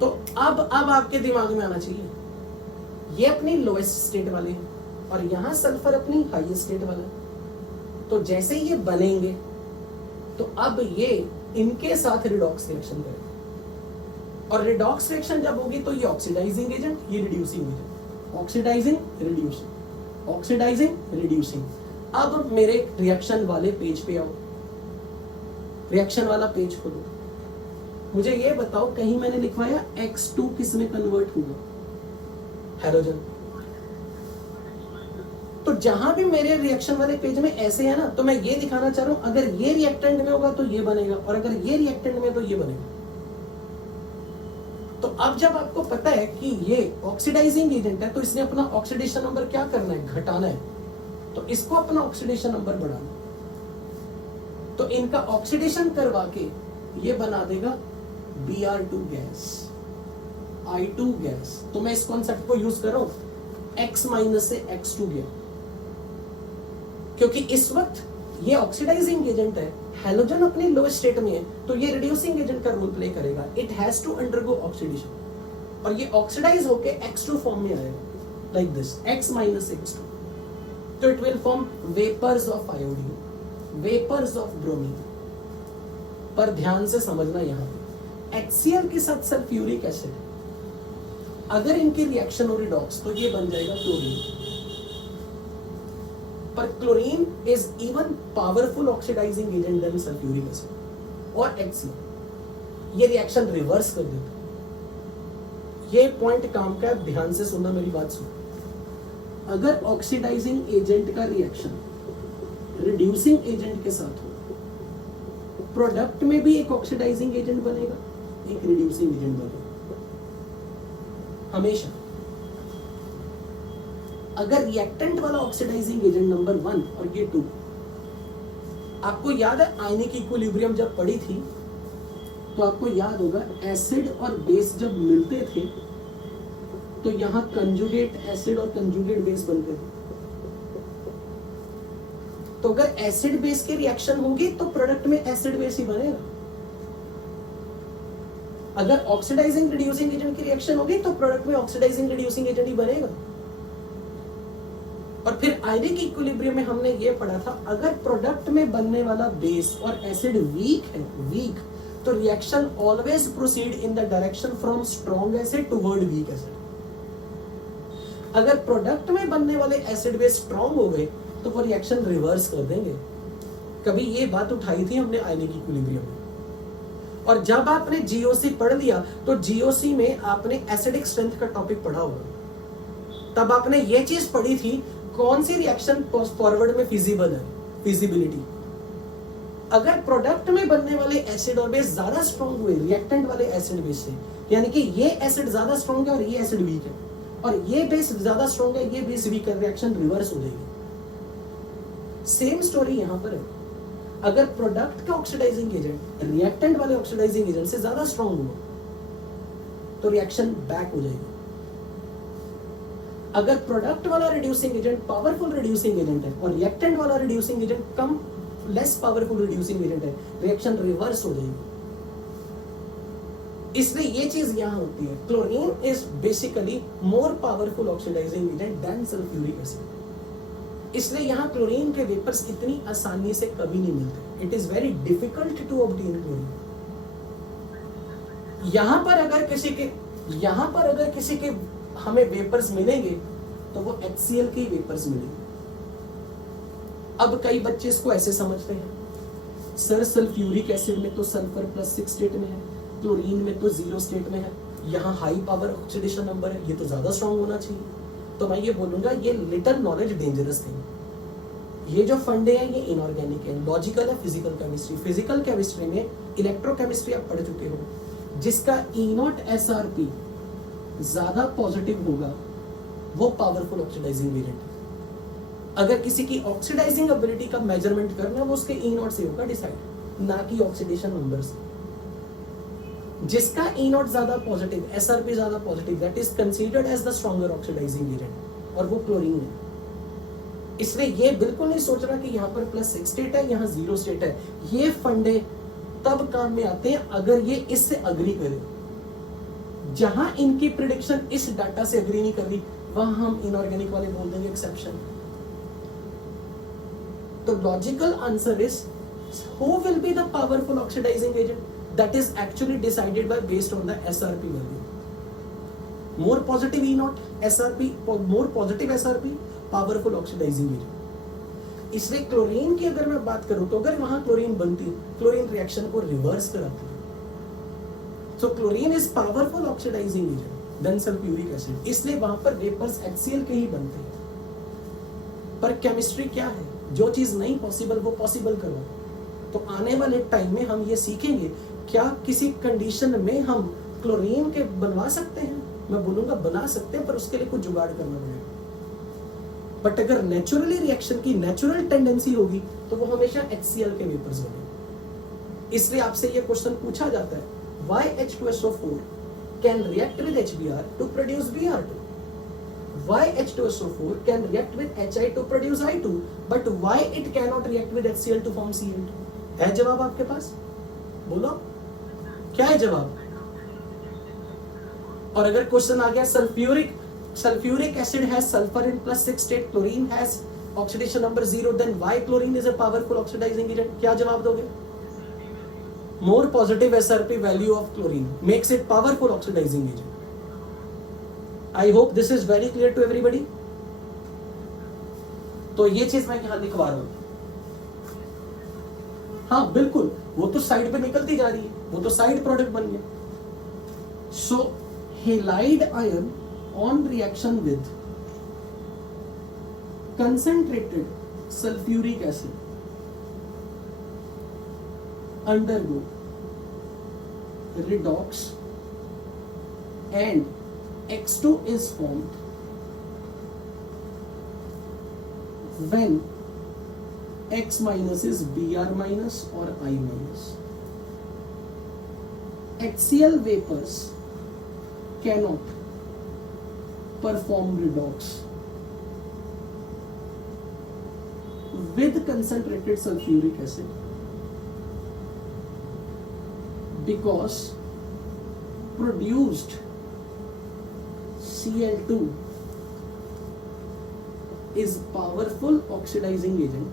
तो अब आपके दिमाग में आना चाहिए ये अपनी लोएस्ट स्टेट वाले हैं और यहां सल्फर अपनी हाईएस्ट स्टेट वाला है। तो जैसे ये बनेंगे तो अब ये इनके साथ रिडॉक्स रिएक्शन करेंगे और रिडॉक्स रिएक्शन जब होगी तो ये ऑक्सीडाइजिंग एजेंट, ये reducing agent, oxidising reducing, oxidising reducing. अब मेरे रिएक्शन वाले पेज पे आओ, रिएक्शन वाला पेज खोलो, मुझे ये बताओ कहीं मैंने लिखवाया X2 किस में कन्वर्ट हुआ, हेलोजन। तो जहां भी मेरे रिएक्शन वाले पेज में ऐसे है ना, तो मैं ये दिखाना चाह रहा हूं अगर ये रिएक्टेंट में होगा तो ये बनेगा और अगर ये रिएक्टेंट में तो ये बनेगा। तो अब जब आपको पता है कि ये ऑक्सीडाइजिंग एजेंट है तो इसने अपना ऑक्सीडेशन नंबर क्या करना है, घटाना है, तो इसको अपना ऑक्सीडेशन नंबर बढ़ाना, तो इनका ऑक्सीडेशन करवा के ये बना देगा Br2 गैस, I2 गैस। तो मैं इस कॉन्सेप्ट को यूज कर रहा हूं, X माइनस से X2 गया, क्योंकि इस वक्त ये ऑक्सीडाइजिंग एजेंट है, हेलोजन अपनी लोएस्ट स्टेट में है, तो ये रिड्यूसिंग एजेंट का रोल प्ले करेगा। It has to undergo oxidation और ये ऑक्सीडाइज होके X2 फॉर्म में आएगा, like this, X minus X2। तो it will form vapours of iodine, vapours of bromine. पर ध्यान से समझना, यहां HCl के साथ सल्फ्यूरिक एसिड, अगर इनकी रिएक्शन हो रिडॉक्स तो ये बन जाएगा क्लोरीन। पर chlorine is even powerful oxidising agent than sulphuric acid और HCl। ये रिएक्शन रिवर्स कर देता। ये पॉइंट काम का है, ध्यान से सुनना मेरी बात सुनो। अगर ऑक्सीडाइजिंग एजेंट का रिएक्शन रिड्यूसिंग एजेंट के साथ हो, प्रोडक्ट में भी एक ऑक्सीडाइजिंग एजेंट बनेगा, एक रिड्यूसिंग एजेंट बनेगा हमेशा। अगर रिएक्टेंट वाला ऑक्सीडाइजिंग एजेंट नंबर 1 और ये 2, आपको याद है आयनिक इक्विलिब्रियम जब पढ़ी थी तो आपको याद होगा एसिड और बेस जब मिलते थे तो यहां कंजुगेट एसिड और कंजुगेट बेस बनते थे। तो अगर एसिड बेस की रिएक्शन होगी तो प्रोडक्ट में एसिड बेस ही बनेगा। अगर ऑक्सीडाइजिंग रिड्यूसिंग एजेंट की रिएक्शन होगी तो प्रोडक्ट में ऑक्सीडाइजिंग रिड्यूसिंग एजेंट ही बनेगा। और फिर आयनिक इक्विलिब्रियम में हमने ये पढ़ा था, अगर प्रोडक्ट में बनने वाला बेस और एसिड वीक है, वीक, तो reaction always proceed in the direction from strong acid toward weak acid. अगर प्रोडक्ट में बनने वाले एसिड बेस स्ट्रॉन्ग हो गए तो वो रिएक्शन रिवर्स कर देंगे। कभी ये बात उठाई थी हमने आयनिक इक्विलिब्रियम में। और जब आपने जीओसी पढ़ लिया तो जीओसी में आपने एसिडिक स्ट्रेंथ का टॉपिक पढ़ा होगा, तब आपने ये चीज पढ़ी थी कौन सी रिएक्शन फॉरवर्ड में फिजिबल है, फिजिबिलिटी। अगर प्रोडक्ट में बनने वाले एसिड और बेस ज्यादा स्ट्रॉन्ग हुए रिएक्टेंट वाले एसिड बेस से, यानी कि ये एसिड ज्यादा स्ट्रॉन्ग है और ये एसिड वीक है, और ये बेस ज्यादा स्ट्रॉन्ग है, ये बेस वीक है, रिएक्शन रिवर्स हो जाएगी। सेम स्टोरी यहां पर है। अगर प्रोडक्ट का ऑक्सीडाइजिंग एजेंट रिएक्टेंट वाले ऑक्सीडाइजिंग एजेंट से ज्यादा स्ट्रॉन्ग हुआ तो रिएक्शन बैक हो जाएगी। अगर प्रोडक्ट वाला reducing agent powerful reducing agent है और रिएक्टेंट वाला रिड्यूसिंग एजेंट कम लेस पावरफुल रिड्यूसिंग एजेंट है, रिएक्शन रिवर्स हो जाएगी। इसलिए ये चीज यहां होती है, chlorine is basically more powerful oxidising agent than sulphuric acid. इसलिए यहां क्लोरीन के वेपर्स इतनी आसानी से कभी नहीं मिलते। It is very difficult to obtain chlorine. यहां पर अगर किसी के हमें वेपर्स मिलेंगे तो वो HCl के वेपर्स मिलेंगे। अब कई बच्चे इसको ऐसे समझते हैं, सर सल्फ्यूरिक एसिड में तो सल्फर +6 स्टेट में है, क्लोरीन में तो 0 स्टेट में है, यहाँ हाई पावर ऑक्सीडेशन नंबर है, ये तो ज्यादा स्ट्रॉन्ग होना चाहिए। तो मैं ये बोलूंगा ये लिटिल नॉलेज डेंजरस थिंग। ये जो फंडे हैं ये इनऑर्गेनिक है, लॉजिकल है, फिजिकल केमिस्ट्री। फिजिकल केमिस्ट्री में इलेक्ट्रोकेमिस्ट्री आप पढ़ चुके हो, जिसका E0 SRP ज्यादा पॉजिटिव होगा वो पावरफुल ऑक्सीडाइजिंग एजेंट है। अगर किसी की ऑक्सीडाइजिंग एबिलिटी का मेजरमेंट करना है वो उसके ई नॉट से होगा डिसाइड, ना कि ऑक्सीडेशन नंबर से। जिसका ई नॉट ज्यादा पॉजिटिव, एसआरपी ज्यादा positive, that is considered as the stronger oxidising agent, और वो क्लोरीन है। इसलिए ये बिल्कुल नहीं सोच रहा कि यहाँ पर +6 स्टेट है, यहाँ 0 स्टेट है। ये फंडे तब काम में आते हैं अगर ये इससे अग्री करे। जहां इनकी प्रिडिक्शन इस डाटा से अग्री नहीं कर रही, वहां हम इनऑर्गेनिक वाले बोल देंगे एक्सेप्शन। तो logical answer is who will be the powerful oxidizing agent? That is actually decided by based on the SRP value. More positive E naught SRP, more positive SRP, powerful oxidizing agent. इसलिए क्लोरीन की अगर मैं बात करूं तो अगर वहां क्लोरीन बनती, क्लोरीन रिएक्शन को रिवर्स कराती है। So chlorine is powerful oxidising agent than sulphuric acid. इसलिए वहां पर वेपर्स HCl के ही बनते हैं। पर केमिस्ट्री क्या है, जो चीज नहीं पॉसिबल वो पॉसिबल करो। तो आने वाले टाइम में हम ये सीखेंगे क्या किसी कंडीशन में हम क्लोरीन के बनवा सकते हैं। मैं बोलूंगा बना सकते हैं, पर उसके लिए कुछ जुगाड़ करना पड़ेगा। बट अगर नेचुरली रिएक्शन की नेचुरल टेंडेंसी होगी तो वो हमेशा HCl के वेपर्स होंगे। इसलिए आपसे ये क्वेश्चन पूछा जाता है, why H2SO4 can react with HBr to produce Br2? Why H2SO4 can react with Hi to produce I2, but why it cannot react with HCl to form Cl2? है जवाब आपके पास? बोलो क्या है जवाब? और अगर क्वेश्चन आ गया sulphuric acid has sulphur in +6 state, chlorine has oxidation number 0, then why chlorine is a powerful oxidising agent? क्या जवाब दोगे? More positive SRP value of chlorine makes it powerful oxidising agent. I hope this is very clear to everybody. तो ये चीज मैं यहां लिखवा रहा हूं। हाँ बिल्कुल, वो तो साइड पे निकलती जा रही है, वो तो साइड प्रोडक्ट बन गया। So halide ion on reaction with concentrated sulphuric acid undergo redox and X2 is formed when X minus is Br minus or I minus. HCl vapors cannot perform redox with concentrated sulfuric acid because produced Cl2 is powerful oxidizing agent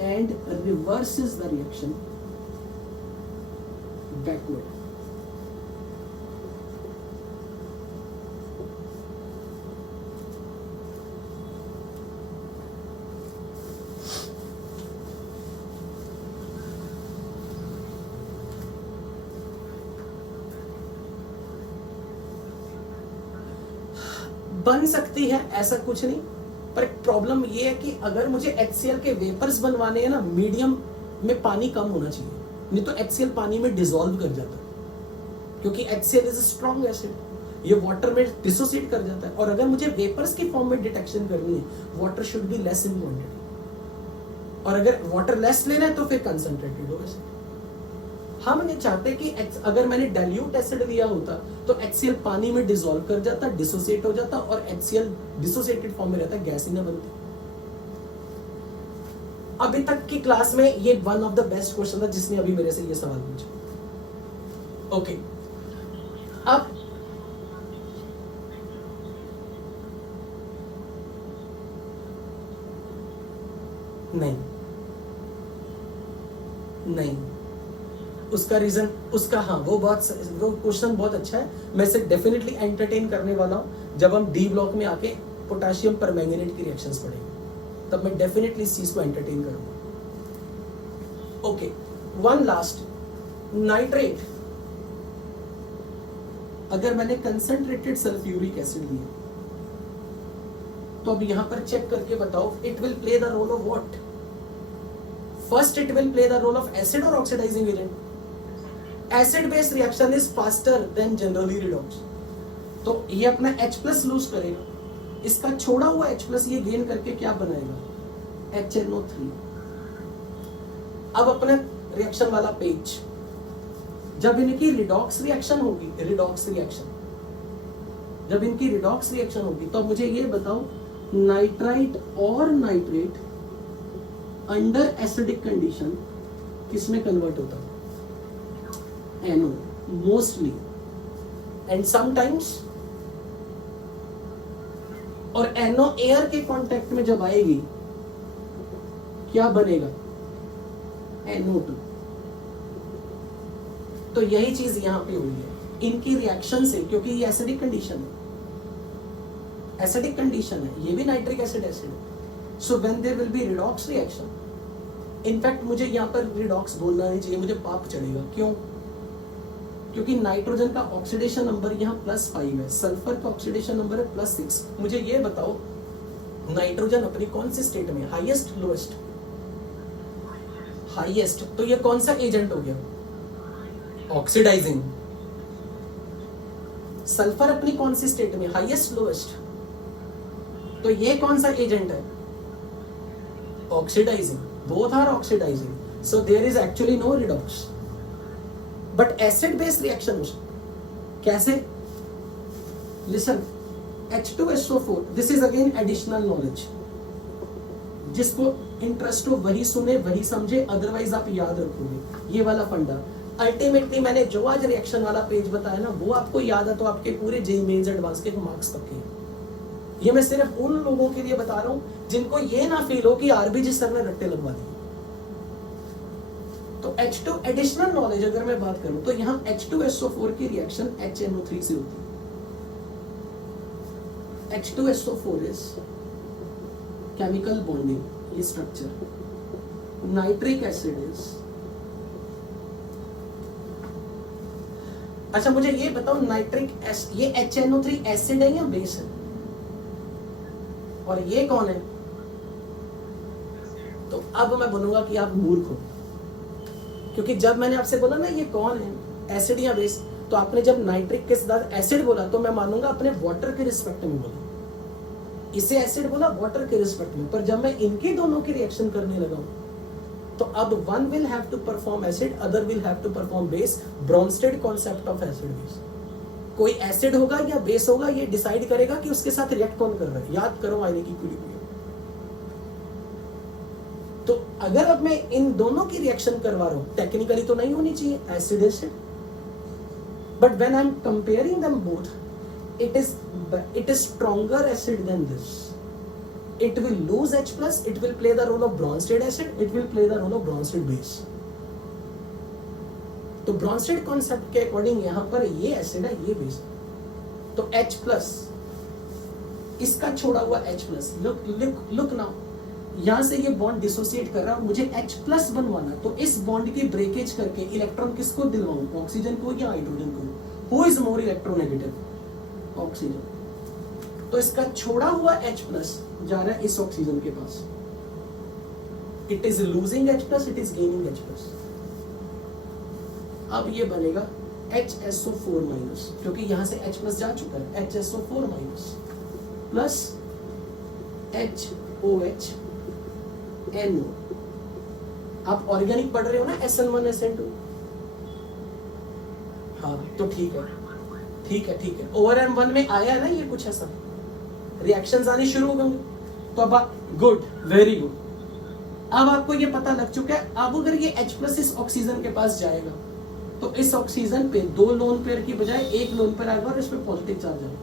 and reverses the reaction backward. बन सकती है, ऐसा कुछ नहीं, पर प्रॉब्लम ये है कि अगर मुझे HCl के वेपर्स बनवाने हैं ना, मीडियम में पानी कम होना चाहिए, नहीं तो HCl पानी में डिसॉल्व कर जाता है, क्योंकि HCl इज स्ट्रॉन्ग एसिड, ये वाटर में डिसोसिएट कर जाता है। और अगर मुझे वेपर्स की फॉर्म में डिटेक्शन करनी है, water should be less in quantity, और अगर वाटर लेस लेना है तो फिर कंसंट्रेटेड हो एसिड। हम नहीं चाहते कि अगर मैंने डाइल्यूट एसिड लिया होता तो HCl पानी में डिसॉल्व कर जाता, डिसोसिएट हो जाता, और HCl डिसोसिएटेड फॉर्म में रहता, गैस ही ना बनती। अभी तक की क्लास में ये one of the best question था जिसने अभी मेरे से ये सवाल पूछा। ओके, अब नहीं, उसका रीजन, उसका हाँ वो क्वेश्चन बहुत अच्छा है, मैं इसे डेफिनेटली एंटरटेन करने वाला हूँ जब हम डी ब्लॉक में आके पोटेशियम परमैंगनेट की रिएक्शंस पढ़ेंगे, तब मैं डेफिनेटली इस चीज को एंटरटेन करूंगा। ओके, वन लास्ट, नाइट्रेट, अगर मैंने कंसंट्रेटेड सल्फ्यूरिक एसिड लिया तो अब यहां पर चेक करके बताओ, it will play the role of what? First it will play the role of acid और oxidising agent? Acid base reaction is faster than generally redox. तो ये अपना H प्लस लूज करेगा, इसका छोड़ा हुआ H प्लस ये गेन करके क्या बनाएगा, HNO3। अब अपने रिएक्शन वाला पेज, जब इनकी रिडॉक्स रिएक्शन होगी, जब इनकी रिडॉक्स रिएक्शन होगी तो मुझे ये बताओ नाइट्राइट और नाइट्रेट अंडर एसिडिक कंडीशन किसमें कन्वर्ट होता है, NO मोस्टली एंड समटाइम्स। और NO एयर के कांटेक्ट में जब आएगी क्या बनेगा, NO2। तो यही चीज यहां पे हुई है इनकी रिएक्शन से, क्योंकि ये एसिडिक कंडीशन है, ये भी नाइट्रिक एसिड है। So when there will be redox reaction, in fact मुझे यहाँ पर रिडॉक्स बोलना नहीं चाहिए, मुझे पाप चढ़ेगा। क्यों? क्योंकि नाइट्रोजन का ऑक्सीडेशन नंबर यहाँ +5 है, सल्फर का ऑक्सीडेशन नंबर है +6। मुझे ये बताओ नाइट्रोजन अपनी कौन से स्टेट में, हाईएस्ट लोएस्ट, हाईएस्ट। तो ये कौन सा एजेंट हो गया, ऑक्सीडाइजिंग। सल्फर अपनी कौन सी स्टेट में, हाईएस्ट लोएस्ट। तो ये कौन सा एजेंट है, oxidising. Both are oxidising, so there is actually no redox. But acid base reaction कैसे, listen, H2SO4, this is again additional knowledge. जिसको इंटरेस्ट हो वही सुने वही समझे, अदरवाइज आप याद रखोगे ये वाला फंडा। अल्टीमेटली मैंने जो आज रिएक्शन वाला पेज बताया ना, वो आपको याद है तो आपके पूरे जेईई मेंस एडवांस के मार्क्स तक के। ये मैं सिर्फ उन लोगों के लिए बता रहा हूं जिनको ये ना फील हो कि आरबीजी सर ने रट्टे लगवा दिए। तो H2 एडिशनल नॉलेज अगर मैं बात करूं तो यहां H2SO4 की रिएक्शन HNO3 से होती है। H2SO4 इज केमिकल बॉन्डिंग, ये स्ट्रक्चर। नाइट्रिक एसिड इज, अच्छा मुझे ये बताओ नाइट्रिक एसिड, ये HNO3 एसिड है या बेस है, और ये कौन है? तो अब मैं बोलूंगा कि आप मूर्ख हो, क्योंकि जब मैंने आपसे बोला ना ये कौन है, एसिड या बेस, तो आपने जब नाइट्रिक के साथ एसिड बोला तो मैं मानूंगा अपने वाटर के रिस्पेक्ट में बोला, इसे एसिड बोला वाटर के रिस्पेक्ट में। पर जब मैं इनके दोनों की रिएक्शन करने लगा हूं तो अब one will have to perform acid, other will have to perform base. Bronsted concept of acid base, कोई एसिड होगा या बेस होगा ये डिसाइड करेगा कि उसके साथ रिएक्ट कौन कर रहा है। याद करो आईने की इक्विलिब्रियम। तो अगर अब मैं इन दोनों की रिएक्शन करवा रहा हूं, टेक्निकली तो नहीं होनी चाहिए acid acid, but when I am comparing them both, it is stronger acid than this. It will lose H plus, it will play the role of Bronsted acid, it will play the role of Bronsted base. तो Bronsted concept के अकॉर्डिंग यहां पर ये एसिड है ये बेस। तो H plus इसका छोड़ा हुआ H plus, look now, यहां से ये बॉन्ड डिसोसिएट कर रहा है, मुझे H plus बनवाना, तो इस बॉन्ड की ब्रेकेज करके इलेक्ट्रॉन किसको दिलवाऊं, ऑक्सीजन को या हाइड्रोजन को? Who is more electronegative? Oxygen. तो इसका छोड़ा हुआ H प्लस जा रहा है इस ऑक्सीजन के पास, it is losing H plus, it is gaining H plus. अब ये बनेगा HSO4 माइनस, क्योंकि यहां से H प्लस जा चुका है, HSO4 minus plus HOH NO। आप ऑर्गेनिक पढ़ रहे हो ना, SN1 SN2, हाँ तो ठीक है ओवर M1 में आया ना ये कुछ ऐसा, रिएक्शंस आनी शुरू हो गए। तो अब गुड, वेरी गुड, अब आपको ये पता लग चुका है। अब अगर ये H प्लस इस ऑक्सीजन के पास जाएगा तो इस ऑक्सीजन पे 2 लोन पेयर की बजाय 1 लोन पेयर आएगा और इस पे पॉजिटिव चार्ज आएगा।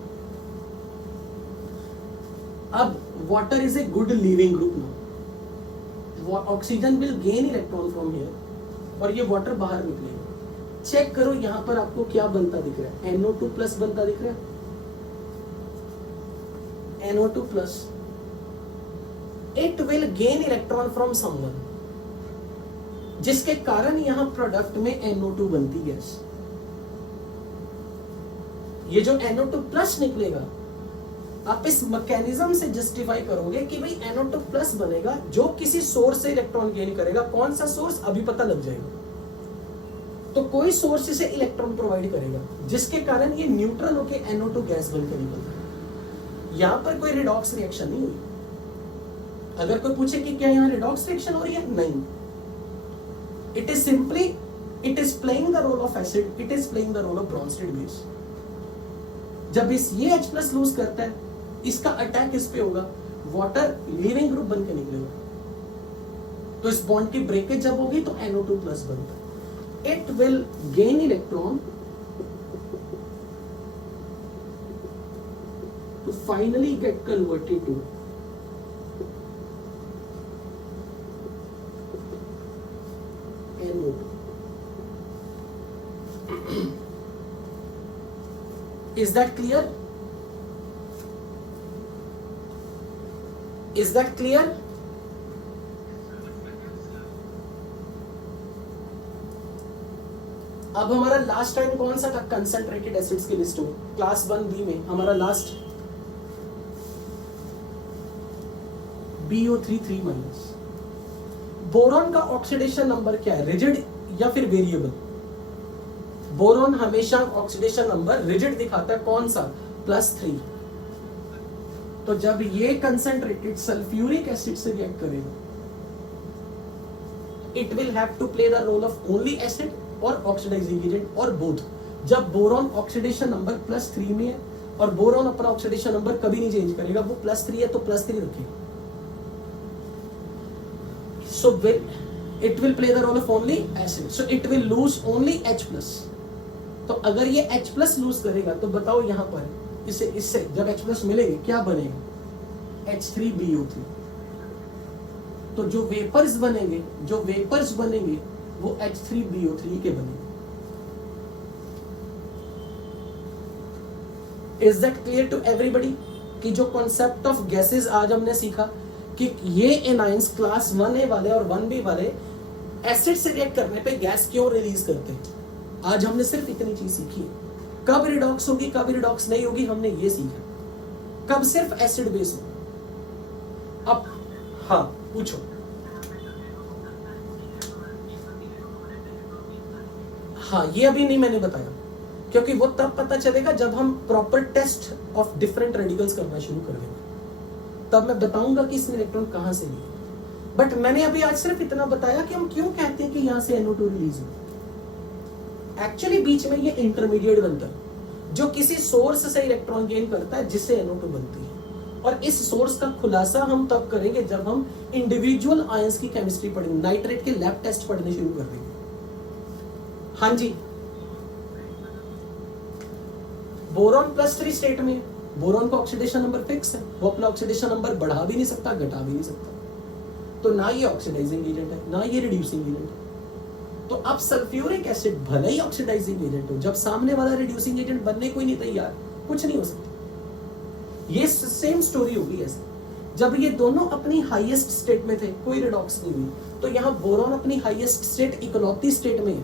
अब water is a good leaving group now, oxygen will gain electron from here और ये वाटर बाहर निकलेगा। चेक करो यहां पर आपको क्या बनता दिख रहा है, NO2 प्लस बनता दिख रहा है, NO2 plus. It will gain electron from someone, जिसके कारण यहां प्रोडक्ट में NO2 बनती गैस। ये जो NO2 प्लस निकलेगा, आप इस मैकेनिज्म से जस्टिफाई करोगे कि भाई NO2 प्लस बनेगा जो किसी सोर्स से इलेक्ट्रॉन गेन करेगा। कौन सा सोर्स अभी पता लग जाएगा। तो कोई सोर्स इसे इलेक्ट्रॉन प्रोवाइड करेगा, जिसके कारण ये न्यूट्रल होके NO2 गैस बनकर निकलता है। यहां पर कोई रिडॉक्स रिएक्शन नहीं हुई। अगर कोई पूछे कि क्या यहां रिडॉक्स रिएक्शन हो रही है, नहीं, it is simply it is playing the role of acid, it is playing the role of Bronsted base. जब इस ये H+ लूज करता है, इसका अटैक इस पे होगा, वाटर लीविंग ग्रुप बनकर निकलेगा, तो इस बॉन्ड की ब्रेकेज जब होगी तो NO2+ बनता है। It will gain electron to finally get converted to NO2. Is that clear? Is that clear? अब हमारा लास्ट टाइम कौन सा था कंसंट्रेटेड एसिड्स की लिस्ट में? क्लास 1B में हमारा लास्ट BO3 बोरॉन का ऑक्सीडेशन नंबर क्या है, रिजिड या फिर वेरिएबल? बोरॉन हमेशा ऑक्सीडेशन नंबर रिजिड दिखाता है, कौन सा? +3। तो जब ये कंसंट्रेटेड सल्फ्यूरिक एसिड से रिएक्ट करेगा, it will have to play the role of only acid और ऑक्सीडाइजिंग एजेंट और बोथ। जब बोरॉन ऑक्सीडेशन नंबर +3 में है, और बोरॉन अपना ऑक्सीडेशन नंबर कभी नहीं चेंज करेगा, वो +3 है तो +3 रखेगा। So it will play the role of only acid. So it will lose only H+. तो अगर ये H+ लूज करेगा तो बताओ यहाँ पर इससे जब H+ मिलेगी क्या बनेगा? H3BO3। तो जो वेपर्स बनेंगे वो H3BO3 के बनेंगे। Is that clear to everybody? कि जो कॉन्सेप्ट ऑफ गैसेस आज हमने सीखा कि ये एनाइंस क्लास 1A वाले और 1B वाले एसिड से रिएक्ट करने पे गैस क्यों रिलीज करते हैं, आज हमने सिर्फ इतनी चीज सीखी है। कब रिडॉक्स होगी, कब रिडॉक्स नहीं होगी, हमने ये सीखा। कब सिर्फ एसिड बेस हो। अब हाँ पूछो। हाँ ये अभी नहीं मैंने बताया, क्योंकि वो तब पता चलेगा जब हम proper test of different radicals करना शुरू कर देंगे, तब मैं बताऊंगा कि इसमें इलेक्ट्रॉन कहां से लिए। बट मैंने अभी आज सिर्फ इतना बताया कि हम क्यों कहते हैं कि यहां से NO2 रिलीज हो। एक्चुअली बीच में ये इंटरमीडिएट बनता है जो किसी सोर्स से इलेक्ट्रॉन गेन करता है, जिससे NO2 बनती है। और इस सोर्स का खुलासा हम तब करेंगे जब हम इंडिविजुअल आयंस की केमिस्ट्री पढ़ेंगे, नाइट्रेट के लैब टेस्ट पढ़ने शुरू कर देंगे। हाँ जी, बोरॉन +3 स्टेट में, बोरॉन का ऑक्सीडेशन नंबर फिक्स है, वो अपना ऑक्सीडेशन नंबर बढ़ा भी नहीं सकता, घटा भी नहीं सकता। तो ना ये ऑक्सीडाइजिंग एजेंट है, ना ये रिड्यूसिंग एजेंट है। तो अब सल्फ्यूरिक एसिड भले ही ऑक्सीडाइजिंग एजेंट हो, जब सामने वाला रिड्यूसिंग एजेंट बनने को ही नहीं तैयार, कुछ नहीं हो सकता। ये सेम स्टोरी होगी ऐसे, जब ये दोनों अपनी हाईएस्ट स्टेट में थे, कोई रिडॉक्स नहीं हुई, तो यहाँ बोरॉन अपनी हाईएस्ट स्टेट इकोलॉजी स्टेट में है।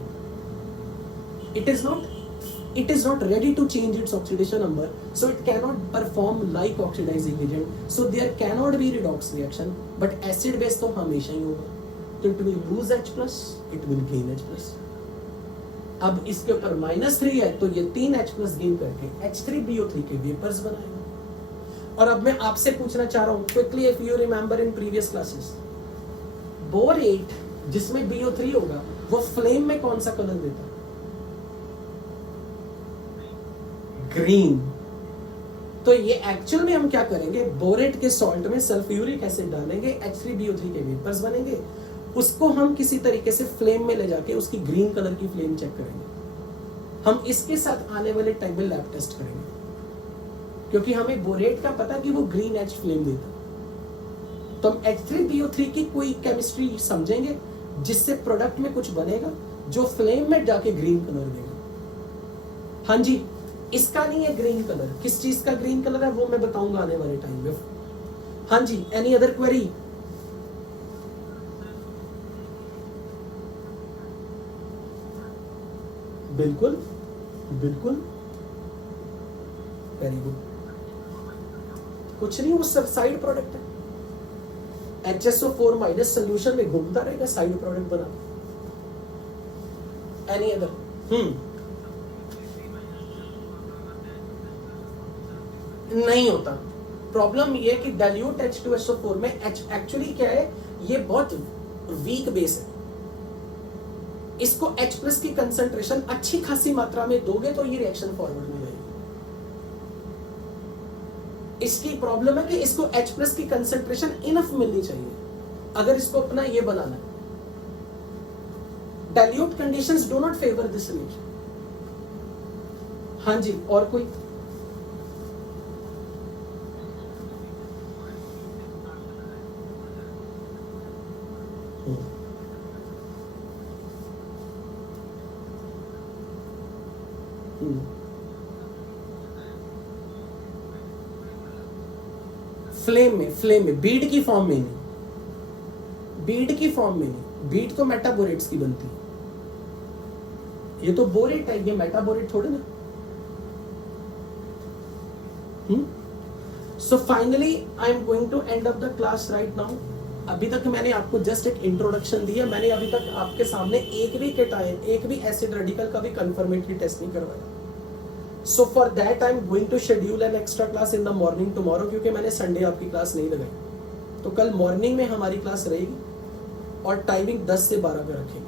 It is not ready to change its oxidation number, so it cannot perform like oxidizing agent, so there cannot be redox reaction, but acid base तो हमेशा ही होगा, तो it will lose H+, it will gain H+। अब इसके ऊपर -3 है, तो ये 3 H+ गेन करके H3BO3 के वेपर्स बनाएगा। और अब मैं आपसे पूछना चाह रहा हूँ quickly, if you remember in previous classes, borate जिसमें BO3 होगा वो फ्लेम में कौन सा कलर देता है? ग्रीन। तो ये एक्चुअल में हम क्या करेंगे, बोरेट के सॉल्ट में सल्फ्यूरिक एसिड डालेंगे, H3BO3 के वेपर्स बनेंगे, उसको हम किसी तरीके से फ्लेम में ले जाके उसकी ग्रीन कलर की फ्लेम चेक करेंगे। हम इसके साथ आने वाले टाइम में लैब टेस्ट करेंगे, क्योंकि हमें बोरेट का पता कि वो ग्रीन एच फ्लेम देता। तो हम H3BO3 की कोई केमिस्ट्री समझेंगे जिससे प्रोडक्ट में कुछ बनेगा जो फ्लेम में जाके ग्रीन कलर देगा। हाँ जी, इसका नहीं है ग्रीन कलर, किस चीज का ग्रीन कलर है वो मैं बताऊंगा आने वाले टाइम में। हाँ जी, एनी अदर क्वेरी? बिल्कुल बिल्कुल, वेरी गुड। कुछ नहीं, वो सब साइड प्रोडक्ट है। HSO4- सोल्यूशन में घूमता रहेगा, साइड प्रोडक्ट बना। Any other? नहीं होता। प्रॉब्लम ये है कि डाइल्यूट H2SO4 में एक्चुअली क्या है, ये बहुत वीक बेस है। इसको H प्लस की कंसंट्रेशन अच्छी खासी मात्रा में दोगे तो ये रिएक्शन फॉरवर्ड में जाएगी। इसकी प्रॉब्लम है कि इसको H प्लस की कंसंट्रेशन इनफ मिलनी चाहिए अगर इसको अपना ये बनाना है। Dilute conditions do not favour this reaction. हाँ जी, और कोई? फ्लेम में बीड की फॉर्म में नहीं, बीड की फॉर्म में नहीं। बीड तो मेटाबोरेट्स की बनती है, ये तो बोरेट है, ये मेटाबोरेट थोड़े ना। So finally I am going to end up the class right now. अभी तक मैंने आपको जस्ट एक इंट्रोडक्शन दिया। मैंने अभी तक आपके सामने एक भी कैटायन, एक भी एसिड रेडिकल का भी कंफर्मेटरी टेस्ट नहीं करवाया। So for that I am going to schedule an extra class in the morning tomorrow, क्योंकि मैंने संडे आपकी क्लास नहीं लगाई। तो कल मॉर्निंग में हमारी क्लास रहेगी और टाइमिंग 10 से 12 का रखेंगे।